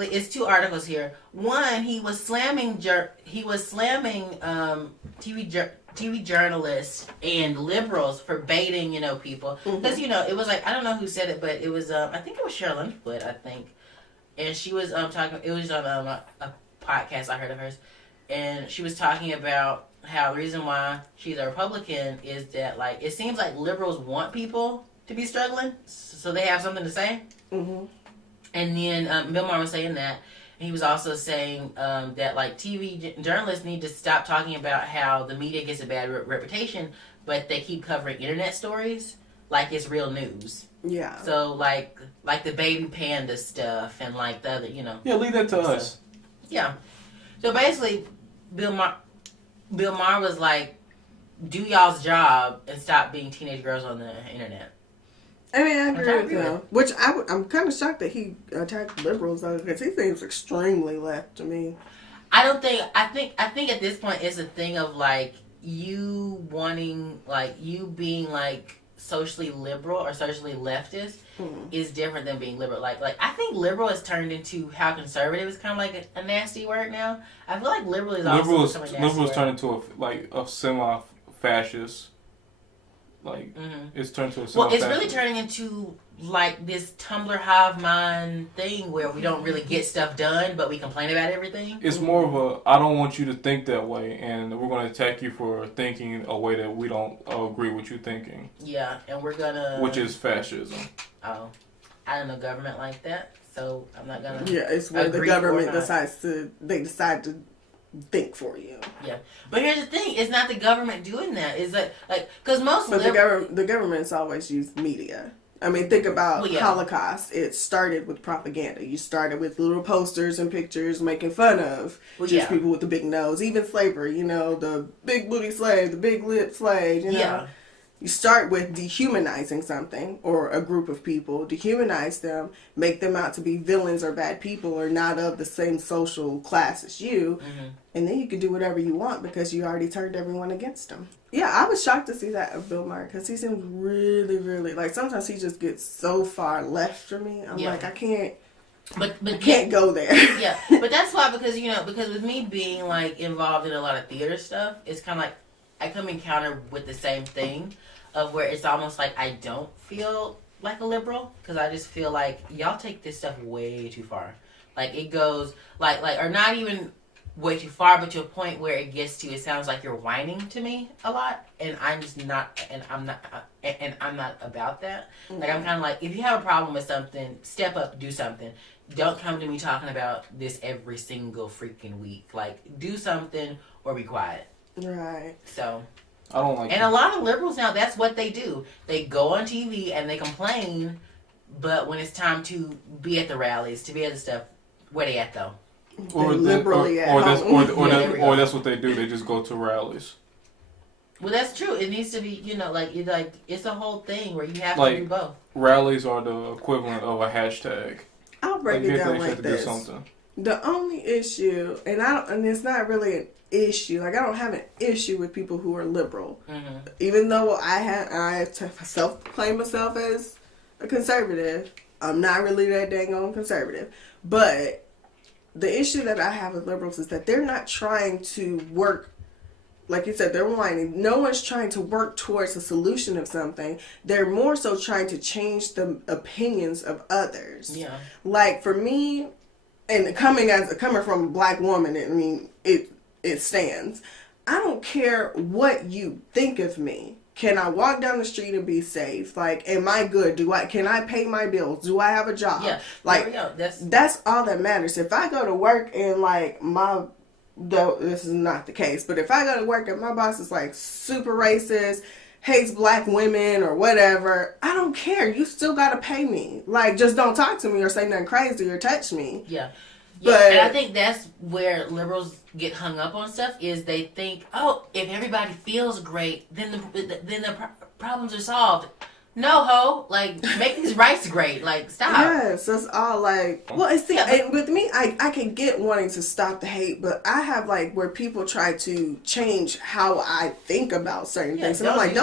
it's two articles here. One, he was slamming TV journalists and liberals for baiting, people. Because, it was like, I don't know who said it, but it was, I think it was Cheryl Underwood, I think. And she was talking, it was on a podcast I heard of hers. And she was talking about how the reason why she's a Republican is that, like, it seems like liberals want people to be struggling, so they have something to say. Mm-hmm. And then Bill Maher was saying that. And he was also saying that, like, TV journalists need to stop talking about how the media gets a bad reputation, but they keep covering internet stories like it's real news. Yeah. So, like the baby panda stuff and, like, the other, Yeah, leave that to us. Yeah. So, basically, Bill Maher was like, do y'all's job and stop being teenage girls on the internet. I mean, I agree with him. Which I'm kind of shocked that he attacked liberals though, because he seems extremely left to me. I think at this point it's a thing of like you wanting, like, you being like socially liberal or socially leftist is different than being liberal. Like I think liberal has turned into how conservative is kind of like a nasty word now. I feel like liberal is also becoming a nasty liberal word. has turned into a semi-fascist. Like it's turned to a semi-fascist. Well, it's really turning into like this Tumblr hive mind thing where we don't really get stuff done, but we complain about everything. It's more of a, I don't want you to think that way, and we're going to attack you for thinking a way that we don't agree with you thinking. Yeah, and we're going to... Which is fascism. Oh. I don't know government like that, so I'm not going to... Yeah, it's when the government decide to think for you. Yeah. But here's the thing, it's not the government doing that. It's like because most... But the government's always used media. I mean, think about yeah. Holocaust. It started with propaganda. You started with little posters and pictures making fun of people with the big nose. Even slavery, you know, the big booty slave, the big lip slave, you know. Yeah. You start with dehumanizing something or a group of people, dehumanize them, make them out to be villains or bad people or not of the same social class as you, and then you can do whatever you want because you already turned everyone against them. Yeah, I was shocked to see that of Bill Maher because he seems really, really, like sometimes he just gets so far left for me. I'm like, I can't. But can't go there. Yeah, but that's why because with me being like involved in a lot of theater stuff, it's kind of like I come encounter with the same thing of where it's almost like I don't feel like a liberal because I just feel like y'all take this stuff way too far. Like it goes like or not even way too far, but to a point where it gets to it sounds like you're whining to me a lot, and I'm just not, and I'm not about that. Like I'm kind of like if you have a problem with something, step up, do something. Don't come to me talking about this every single freaking week. Like do something or be quiet. Right. So. I don't like. And a lot of liberals now, that's what they do. They go on TV and they complain, but when it's time to be at the rallies, to be at the stuff, where they at though? Or that's what they do. They just go to rallies. Well, that's true. It needs to be, it's a whole thing where you have to do both. Rallies are the equivalent of a hashtag. I'll break it down like this. The only issue, and it's not really an issue. Like I don't have an issue with people who are liberal, even though I self-proclaim myself as a conservative. I'm not really that dang on conservative, but the issue that I have with liberals is that they're not trying to work. Like you said, they're whining. No one's trying to work towards a solution of something. They're more so trying to change the opinions of others. Yeah. Like for me, and coming from a black woman, I mean, it stands. I don't care what you think of me. Can I walk down the street and be safe? Like, am I good? Can I pay my bills? Do I have a job? Yeah. Like, that's all that matters. If I go to work and like though this is not the case, but if I go to work and my boss is like super racist, hates black women or whatever, I don't care. You still gotta pay me. Like, just don't talk to me or say nothing crazy or touch me. Yeah. But, and I think that's where liberals get hung up on stuff is they think, oh, if everybody feels great, then the problems are solved. No, ho. Like, make these rights great. Like, stop. Yes, that's all like... Well, it's and with me, I can get wanting to stop the hate, but I have, like, where people try to change how I think about certain things. And I'm like,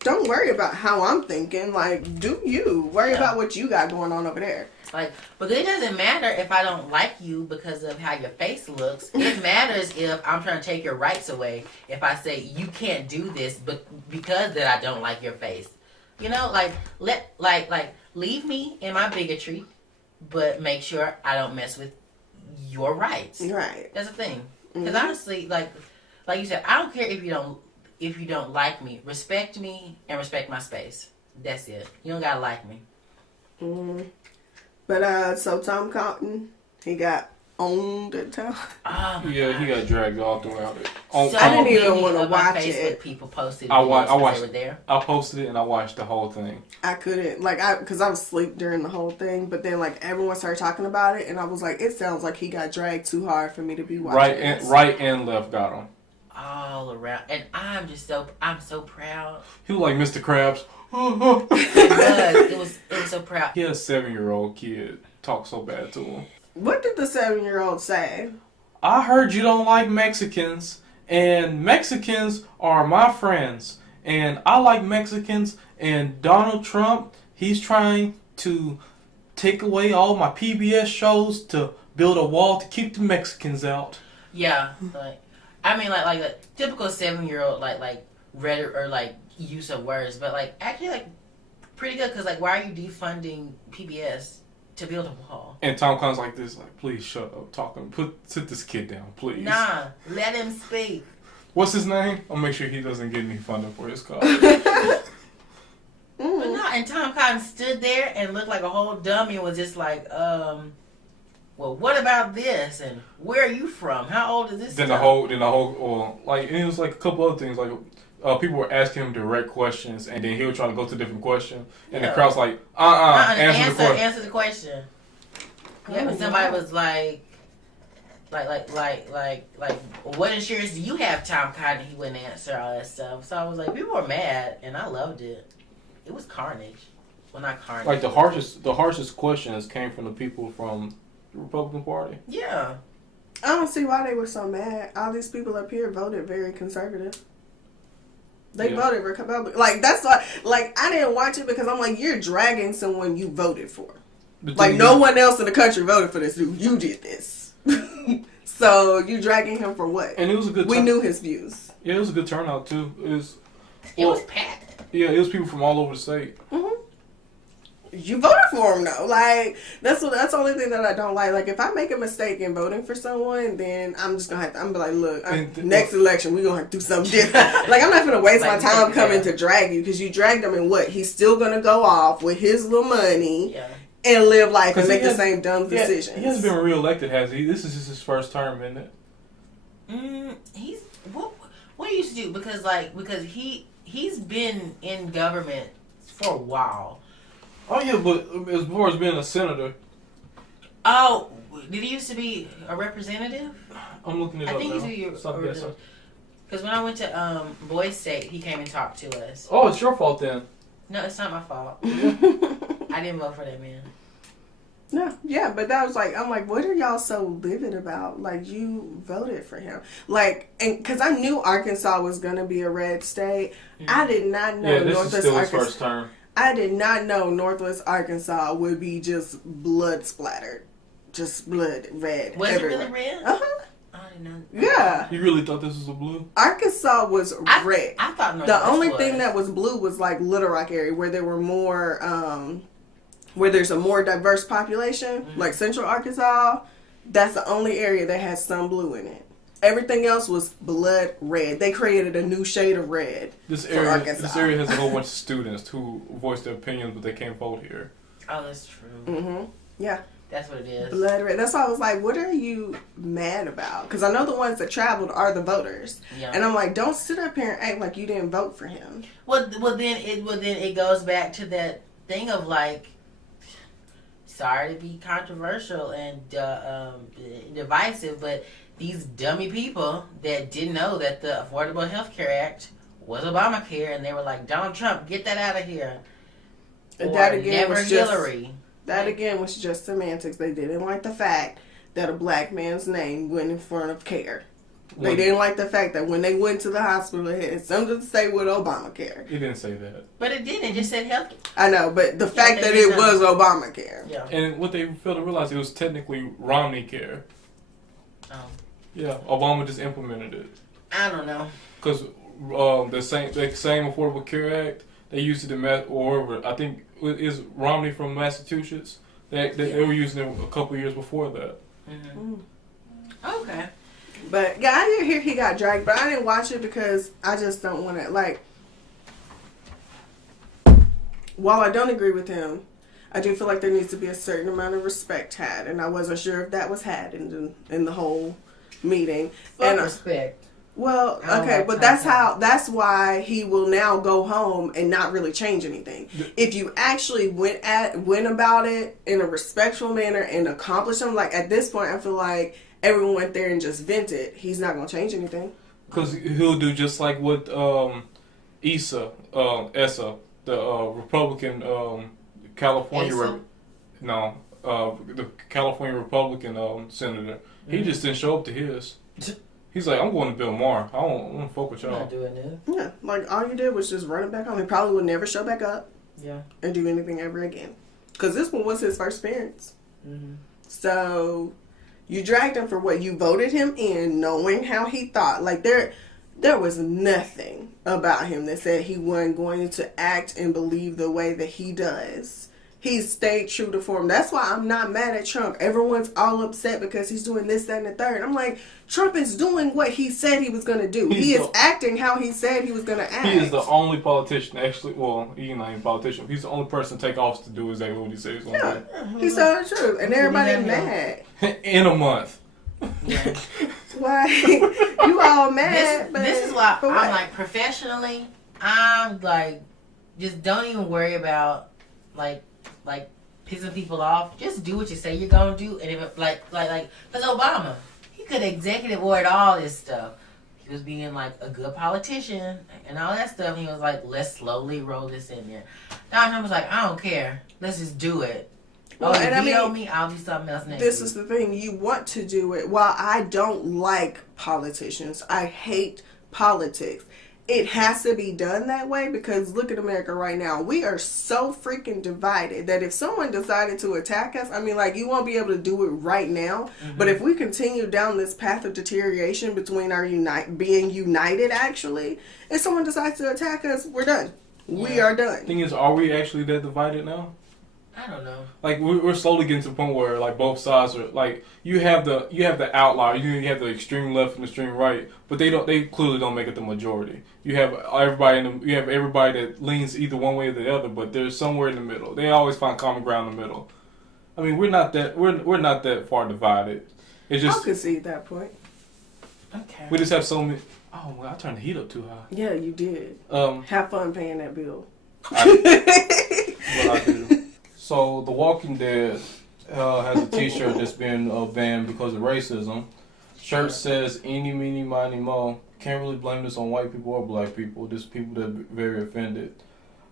don't worry about how I'm thinking. Like, do you. Worry about what you got going on over there. Like, but it doesn't matter if I don't like you because of how your face looks. It matters if I'm trying to take your rights away. If I say, you can't do this but because that I don't like your face. You know, leave me in my bigotry, but make sure I don't mess with your rights. Right. That's the thing. Because honestly, like you said, I don't care if you don't like me. Respect me and respect my space. That's it. You don't gotta like me. But so Tom Cotton, he got owned at time. Oh yeah, he got dragged all throughout it. So I didn't even want to watch it. People posted. I watched. They were there. I posted it and I watched the whole thing. I couldn't because I was asleep during the whole thing. But then everyone started talking about it, and I was like, it sounds like he got dragged too hard for me to be watching. Right and left got him. All around, and I'm so proud. He was like Mr. Krabs. It was so proud. He had a 7-year-old kid talk so bad to him. What did the 7-year-old say? I heard you don't like Mexicans, and Mexicans are my friends, and I like Mexicans, and Donald Trump, he's trying to take away all my PBS shows to build a wall to keep the Mexicans out. Yeah, like a typical 7-year-old like rhetoric or use of words, but actually pretty good because why are you defunding PBS to build a wall? And Tom Cotton's like this, please shut up, sit this kid down, please. Nah, let him speak. What's his name? I'll make sure he doesn't get any funding for his cause. But no, and Tom Cotton stood there and looked like a whole dummy and was just like, well, what about this? And where are you from? How old is this? Then the whole, and it was a couple other things people were asking him direct questions, and then he would try to go to a different question, and the Yeah. crowd's like, answer the question. Yeah, but somebody was like, what insurance do you have, Tom Cotton? He wouldn't answer all that stuff. So I was like, people were mad, and I loved it. It was carnage. Well, not carnage. Like the harshest questions came from the people from the Republican Party. Yeah. I don't see why they were so mad. All these people up here voted very conservative. They voted Republican. Like, that's why, like, I didn't watch it because I'm like, you're dragging someone you voted for. Like, no one else in the country voted for this dude. You did this. So, you dragging him for what? And it was a good We knew his views. Yeah, it was a good turnout, too. It was packed. Yeah, it was people from all over the state. Mm-hmm. You voted for him, though. Like, that's the only thing that I don't like. Like, if I make a mistake in voting for someone, then I'm just gonna have to, I'm gonna be like, look, next election, we're gonna have to do something different. Like, I'm not gonna waste my time coming to drag you, because you dragged him, and what? He's still gonna go off with his little money and live life and make the same dumb decisions. He hasn't been reelected, has he? This is just his first term, isn't it? He's what he used to do because he's been in government for a while. Oh yeah, but as far as being a senator. Oh, did he used to be a representative? I'm looking it up now. I think he's because when I went to Boise State, he came and talked to us. Oh, it's your fault then. No, it's not my fault. I didn't vote for that man. No, yeah, but that was like, I'm like, what are y'all so livid about? Like, you voted for him. Like, and because I knew Arkansas was going to be a red state. I did not know this is still his first term. I did not know Northwest Arkansas would be just blood splattered. Just blood red. Was everywhere. it really red? Uh-huh. I didn't know. Yeah. You really thought this was a blue? Arkansas was red. I thought Northwest the only thing that was blue was like Little Rock area where there were more, where there's a more diverse population, like Central Arkansas. That's the only area that has some blue in it. Everything else was blood red. They created a new shade of red for Arkansas. This area has a whole bunch of students who voice their opinions, but they can't vote here. Oh, that's true. Mm-hmm. Yeah. That's what it is. Blood red. That's why I was like, what are you mad about? Because I know the ones that traveled are the voters. Yeah. And I'm like, don't sit up here and act like you didn't vote for him. Well, then it goes back to that thing of like, sorry to be controversial and divisive, but these dummy people that didn't know that the Affordable Health Care Act was Obamacare, and they were like, Donald Trump, get that out of here. And that again was Hillary. That again was just semantics. They didn't like the fact that a black man's name went in front of care. They didn't like the fact that when they went to the hospital, it had something to say with Obamacare. It didn't say that. But it didn't. It just said health. I know, but the fact that it was Obamacare. Yeah. And what they failed to realize, it was technically Romney Care. Oh. Yeah, Obama just implemented it. I don't know. Because the same Affordable Care Act, they used it in I think it is Romney from Massachusetts. They were using it a couple years before that. Mm-hmm. Okay. But yeah, I didn't hear he got dragged, but I didn't watch it because I just don't want to, like, while I don't agree with him, I do feel like there needs to be a certain amount of respect had, and I wasn't sure if that was had in the whole meeting. Respect. Well, okay, but that's why he will now go home and not really change anything. If you actually went about it in a respectful manner and accomplished them, like at this point, I feel like everyone went there and just vented. He's not going to change anything. Because he'll do just like what Essa, the Republican California, the California Republican senator. He just didn't show up to his. He's like, I'm going to Bill Maher. I don't want to fuck with y'all. I'm not doing that. Yeah, like all you did was just run it back home. He probably would never show back up. Yeah. And do anything ever again. Because this one was his first appearance. Mm-hmm. So you dragged him for what? You voted him in knowing how he thought. Like there was nothing about him that said he wasn't going to act and believe the way that he does. He stayed true to form. That's why I'm not mad at Trump. Everyone's all upset because he's doing this, that, and the third. I'm like, Trump is doing what he said he was going to do. He is acting how he said he was going to act. He is the only politician, actually. Well, he's not even a politician. He's the only person to take office to do exactly what he said he's going to do. He's telling the truth. And everybody mad. In a month. Yeah. why you all mad. This is why but I'm what? like, professionally, I'm like, just don't even worry about like pissing people off. Just do what you say you're gonna do, and if it, because Obama, he could have executive ordered all this stuff. He was being like a good politician and all that stuff. And he was like, let's slowly roll this in there. Donald Trump was like, I don't care. Let's just do it. Well, and I mean, me, I'll do something else next this week. is the thing. You want to do it. While I don't like politicians, I hate politics. It has to be done that way because look at America right now. We are so freaking divided that if someone decided to attack us, I mean, like, you won't be able to do it right now. Mm-hmm. But if we continue down this path of deterioration between our being united, actually, if someone decides to attack us, we're done. Yeah. We are done. Thing is, are we actually that divided now? I don't know. Like we're slowly getting to the point where like both sides are like you have the outlier, you have the extreme left and the extreme right, but they clearly don't make it the majority. You have everybody that leans either one way or the other, but there's somewhere in the middle. They always find common ground in the middle. I mean, we're not that far divided. It's just I could see that point. Okay. We just have so many. Oh, well, I turned the heat up too high. Yeah, you did. Have fun paying that bill. What I do. So, The Walking Dead has a T-shirt that's been banned because of racism. Shirt says, "Eeny, meeny, miny, mo." Can't really blame this on white people or black people. Just people that are very offended.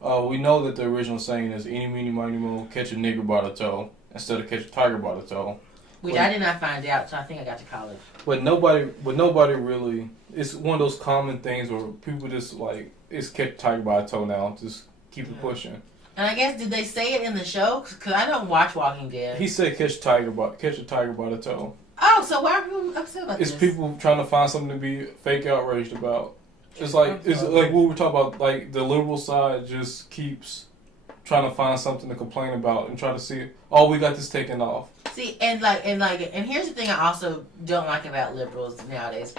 We know that the original saying is, "Eeny, meeny, miny, mo, catch a nigger by the toe," instead of catch a tiger by the toe. Which I did not find out, so I think I got to college. But nobody really. It's one of those common things where people just like, it's catch a tiger by the toe now. Just keep it pushing. And I guess, did they say it in the show? Because I don't watch Walking Dead. He said catch a tiger by the toe. Oh, so why are people upset about this? It's people trying to find something to be fake outraged about. It's like what we're talking about. Like the liberal side just keeps trying to find something to complain about and try to see. Oh, we got this taken off. See, and here's the thing I also don't like about liberals nowadays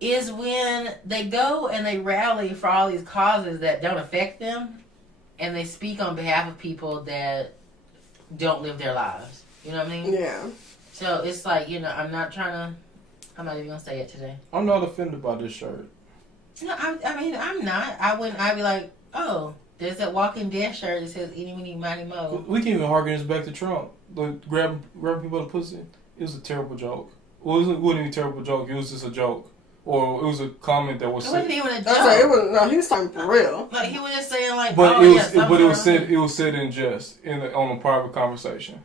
is when they go and they rally for all these causes that don't affect them. And they speak on behalf of people that don't live their lives. You know what I mean? Yeah. So it's like, I'm not even going to say it today. I'm not offended by this shirt. No, I mean, I'm not. I'd be like, oh, there's that Walking Dead shirt that says "Eeny, meeny, miny, mo." We can even harken this back to Trump. Like, grabbing people by the pussy. It was a terrible joke. Well, it wasn't even a terrible joke. It was just a joke. Or it was a comment that was said. It wasn't even a joke. He was talking for real. Like, he was just saying, like, but it was said in jest, on a private conversation.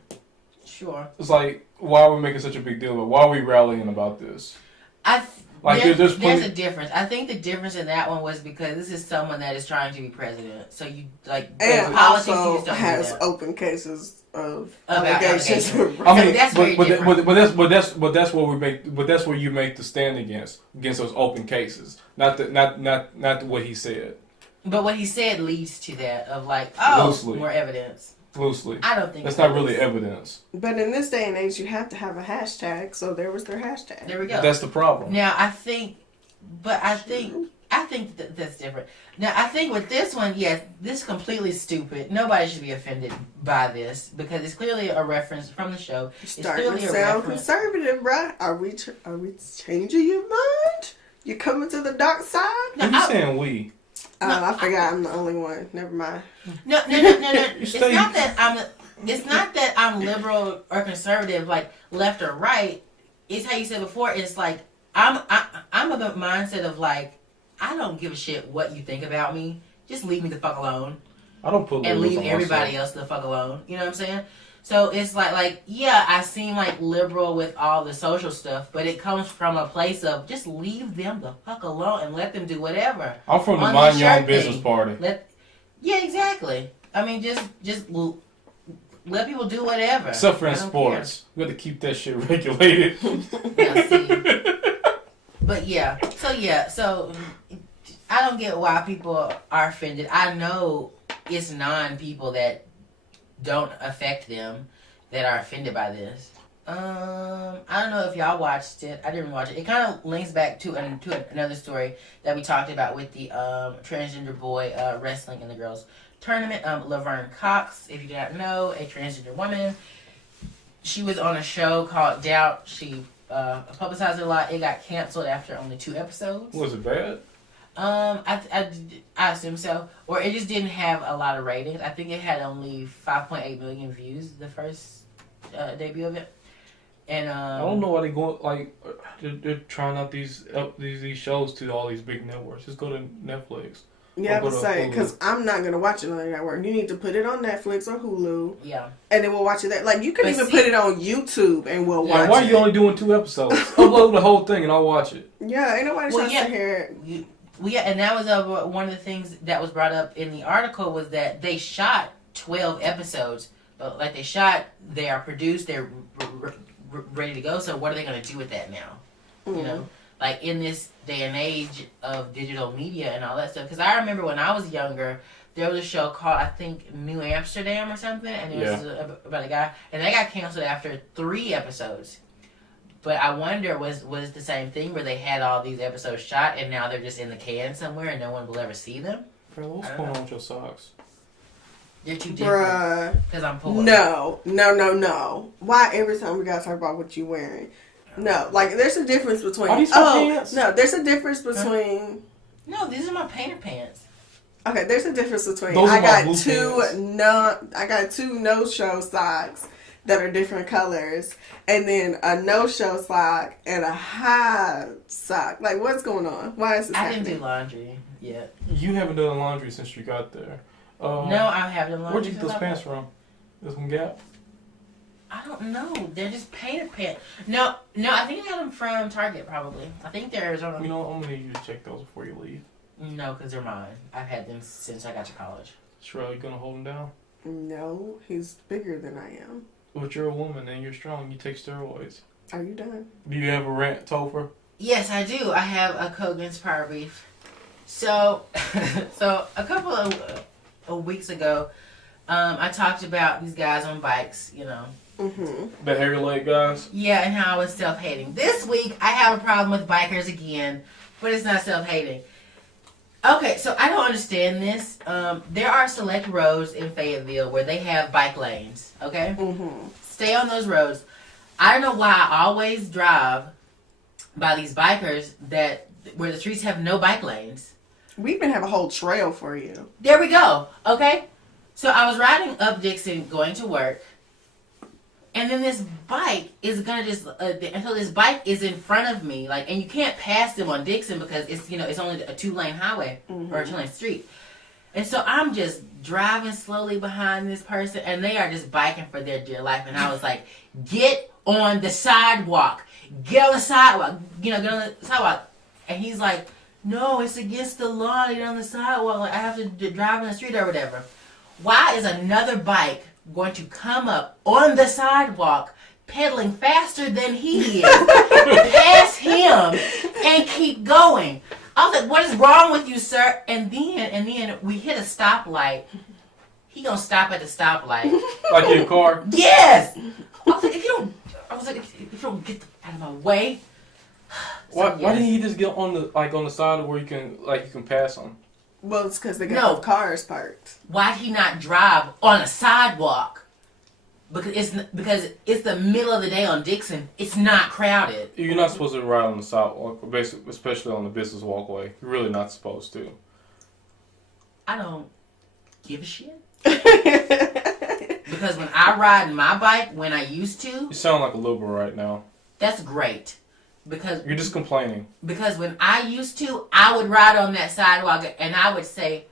Sure. It's like, why are we making such a big deal about it? Why are we rallying about this? There's a difference. I think the difference in that one was because this is someone that is trying to be president. So you, like, and politics also has do open cases of allegations. I mean, that's very different. But that's where you make the stand against those open cases. Not what he said. But what he said leads to that of like, oh, loosely. More evidence. Loosely. I don't think that's not really evidence. But in this day and age, you have to have a hashtag, so there was their hashtag. There we go. That's the problem. Now I think that's different. Now I think with this one, yes, this is completely stupid. Nobody should be offended by this because it's clearly a reference from the show. It's starting to sound conservative, bruh. Are we changing your mind? You coming to the dark side? No, you saying we? I forgot I'm the only one. Never mind. No. It's not that I'm liberal or conservative, like left or right. It's how you said before. It's like I'm of the mindset of like I don't give a shit what you think about me. Just leave me the fuck alone. I don't put and leave everybody else the fuck alone. You know what I'm saying? So it's like yeah, I seem like liberal with all the social stuff, but it comes from a place of just leave them the fuck alone and let them do whatever. I'm from the mind your own business party. Yeah, exactly. I mean, just let people do whatever. Except for in sports, we got to keep that shit regulated. Yeah, see. But so I don't get why people are offended. I know it's non-people that don't affect them that are offended by this. I don't know if y'all watched it. I didn't watch it. It kind of links back to another story that we talked about with the transgender boy wrestling in the girls' tournament. Laverne Cox, if you do not know, a transgender woman. She was on a show called Doubt. She publicized it a lot. It got canceled after only 2 episodes. Was it bad? I assume so. Or it just didn't have a lot of ratings. I think it had only 5.8 million views the first debut of it. And I don't know why they going like they're trying out these shows to all these big networks. Just go to Netflix. Yeah, I would say, because I'm not going to watch it on the network. You need to put it on Netflix or Hulu. Yeah. And then we'll watch it there. Like, you can even put it on YouTube and we'll watch it. Why are you only doing 2 episodes? Upload the whole thing and I'll watch it. Yeah, ain't nobody trying to hear it. And that was one of the things that was brought up in the article was that they shot 12 episodes. But, like, they are produced, they're ready to go. So what are they going to do with that now? Mm-hmm. You know? Like, in this day and age of digital media and all that stuff. Because I remember when I was younger, there was a show called, I think, New Amsterdam or something. And it was about a guy. And they got canceled after 3 episodes. But I wonder, was the same thing where they had all these episodes shot and now they're just in the can somewhere and no one will ever see them? Bro, what's going on with your socks? They're too different. Because I'm poor. No. Why every time we gotta talk about what you wearing? No, like there's a difference between. Are these pants? No, there's a difference between. No, these are my painter pants. Okay, there's a difference between. Those I are got two no-show socks that are different colors, and then a no-show sock and a high sock. Like, what's going on? Why is this happening? I didn't do laundry yet. You haven't done laundry since you got there. No, I haven't done laundry. Where'd you get those pants from? This one Gap? I don't know. They're just painter pants. No, I think I got them from Target, probably. I think they're Arizona. You know, I'm going to need you to check those before you leave. No, because they're mine. I've had them since I got to college. Cherrelle, you going to hold them down? No, he's bigger than I am. But you're a woman and you're strong. You take steroids. Are you done? Do you have a rant, Topher? Yes, I do. I have a Kogan's Power Beef. So a couple of weeks ago, I talked about these guys on bikes, you know. Mm-hmm. The hairy leg guys? Yeah, and how I was self-hating. This week, I have a problem with bikers again, but it's not self-hating. Okay, so I don't understand this. There are select roads in Fayetteville where they have bike lanes, okay? Mm-hmm. Stay on those roads. I don't know why I always drive by these bikers where the streets have no bike lanes. We even have a whole trail for you. There we go, okay? So I was riding up Dixon going to work, and then this bike is gonna just until this bike is in front of me, like, and you can't pass them on Dixon because it's only a 2-lane highway or a 2-lane street, and so I'm just driving slowly behind this person, and they are just biking for their dear life, and I was like, get on the sidewalk, get on the sidewalk, get on the sidewalk, and he's like, no, it's against the law to get on the sidewalk, like I have to drive on the street or whatever. Why is another bike going to come up on the sidewalk pedaling faster than he is, pass him, and keep going? I was like, what is wrong with you, sir? And then we hit a stoplight. He gonna stop at the stoplight. Like in a car? Yes! I was like, if you don't get out of my way. Why didn't he just get on the side where you can pass him? Well, it's because they got cars parked. Why'd he not drive on a sidewalk? Because it's the middle of the day on Dixon. It's not crowded. You're not supposed to ride on the sidewalk, especially on the business walkway. You're really not supposed to. I don't give a shit. Because when I ride my bike, when I used to... You sound like a liberal right now. That's great. Because you're just complaining. Because when I used to, I would ride on that sidewalk and I would say,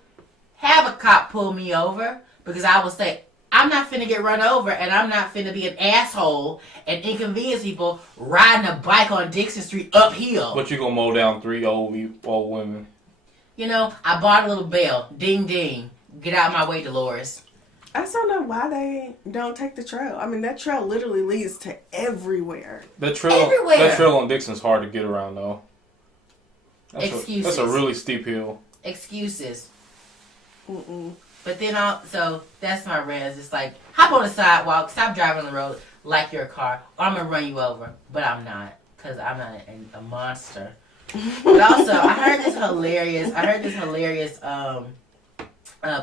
have a cop pull me over. Because I would say, I'm not finna get run over and I'm not finna be an asshole and inconvenience people riding a bike on Dixon Street uphill. But you're gonna mow down 3 old women. You know, I bought a little bell. Ding ding. Get out of my way, Dolores. I just don't know why they don't take the trail. I mean, that trail literally leads to everywhere. That trail on Dixon's hard to get around, though. Excuses. That's a really steep hill. Excuses. But then, so that's my rant. It's just like, hop on the sidewalk, stop driving on the road like you're a car, or I'm going to run you over. But I'm not, because I'm not a monster. But also, I heard this hilarious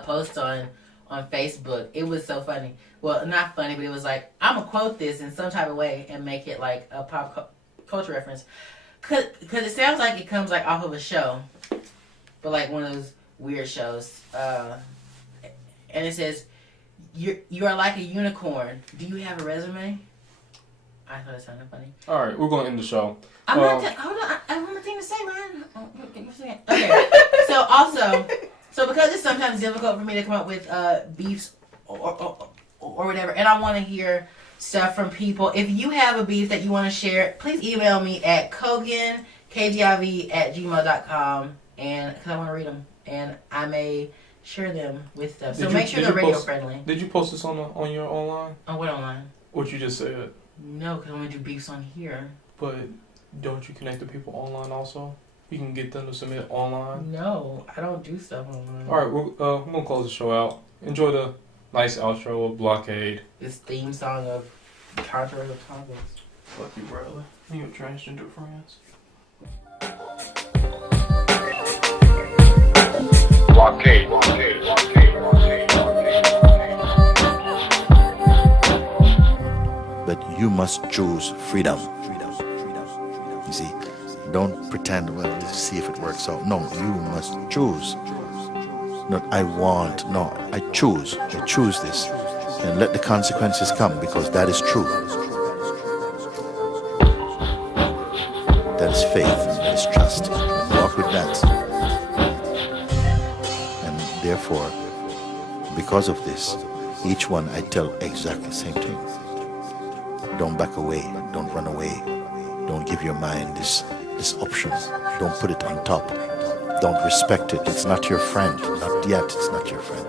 post on Facebook. It was so funny. Well, not funny, but it was like, I'm going to quote this in some type of way and make it like a pop culture reference. Cause it sounds like it comes like off of a show, but like one of those weird shows. And it says, "You are like a unicorn. Do you have a resume?" I thought it sounded funny. All right, we're gonna end the show. Hold on, I have one more thing to say, man. Okay. So because it's sometimes difficult for me to come up with beefs or whatever, and I want to hear stuff from people. If you have a beef that you want to share, please email me at Kogan, KDIV@gmail.com, and because I want to read them, and I may share them with stuff. So make sure they're radio friendly. Did you post this on your online? On what online? What you just said. No, because I'm gonna do beefs on here. But don't you connect to people online also? You can get them to submit online. No, I don't do stuff online. All right, we're gonna close the show out. Enjoy the nice outro of Blockade. This theme song of controversial topics. Fuck you, brother. You have transgender friends. Blockade. But you must choose freedom. You see, don't pretend, well, let's see if it works out. No, you must choose. Not I want, no, I choose. I choose this. And let the consequences come, because that is true. That is faith, that is trust. Walk with that. And therefore, because of this, each one I tell exactly the same thing. Don't back away, don't run away. Don't give your mind this option. Don't put it on top. Don't respect it. It's not your friend. Not yet, it's not your friend.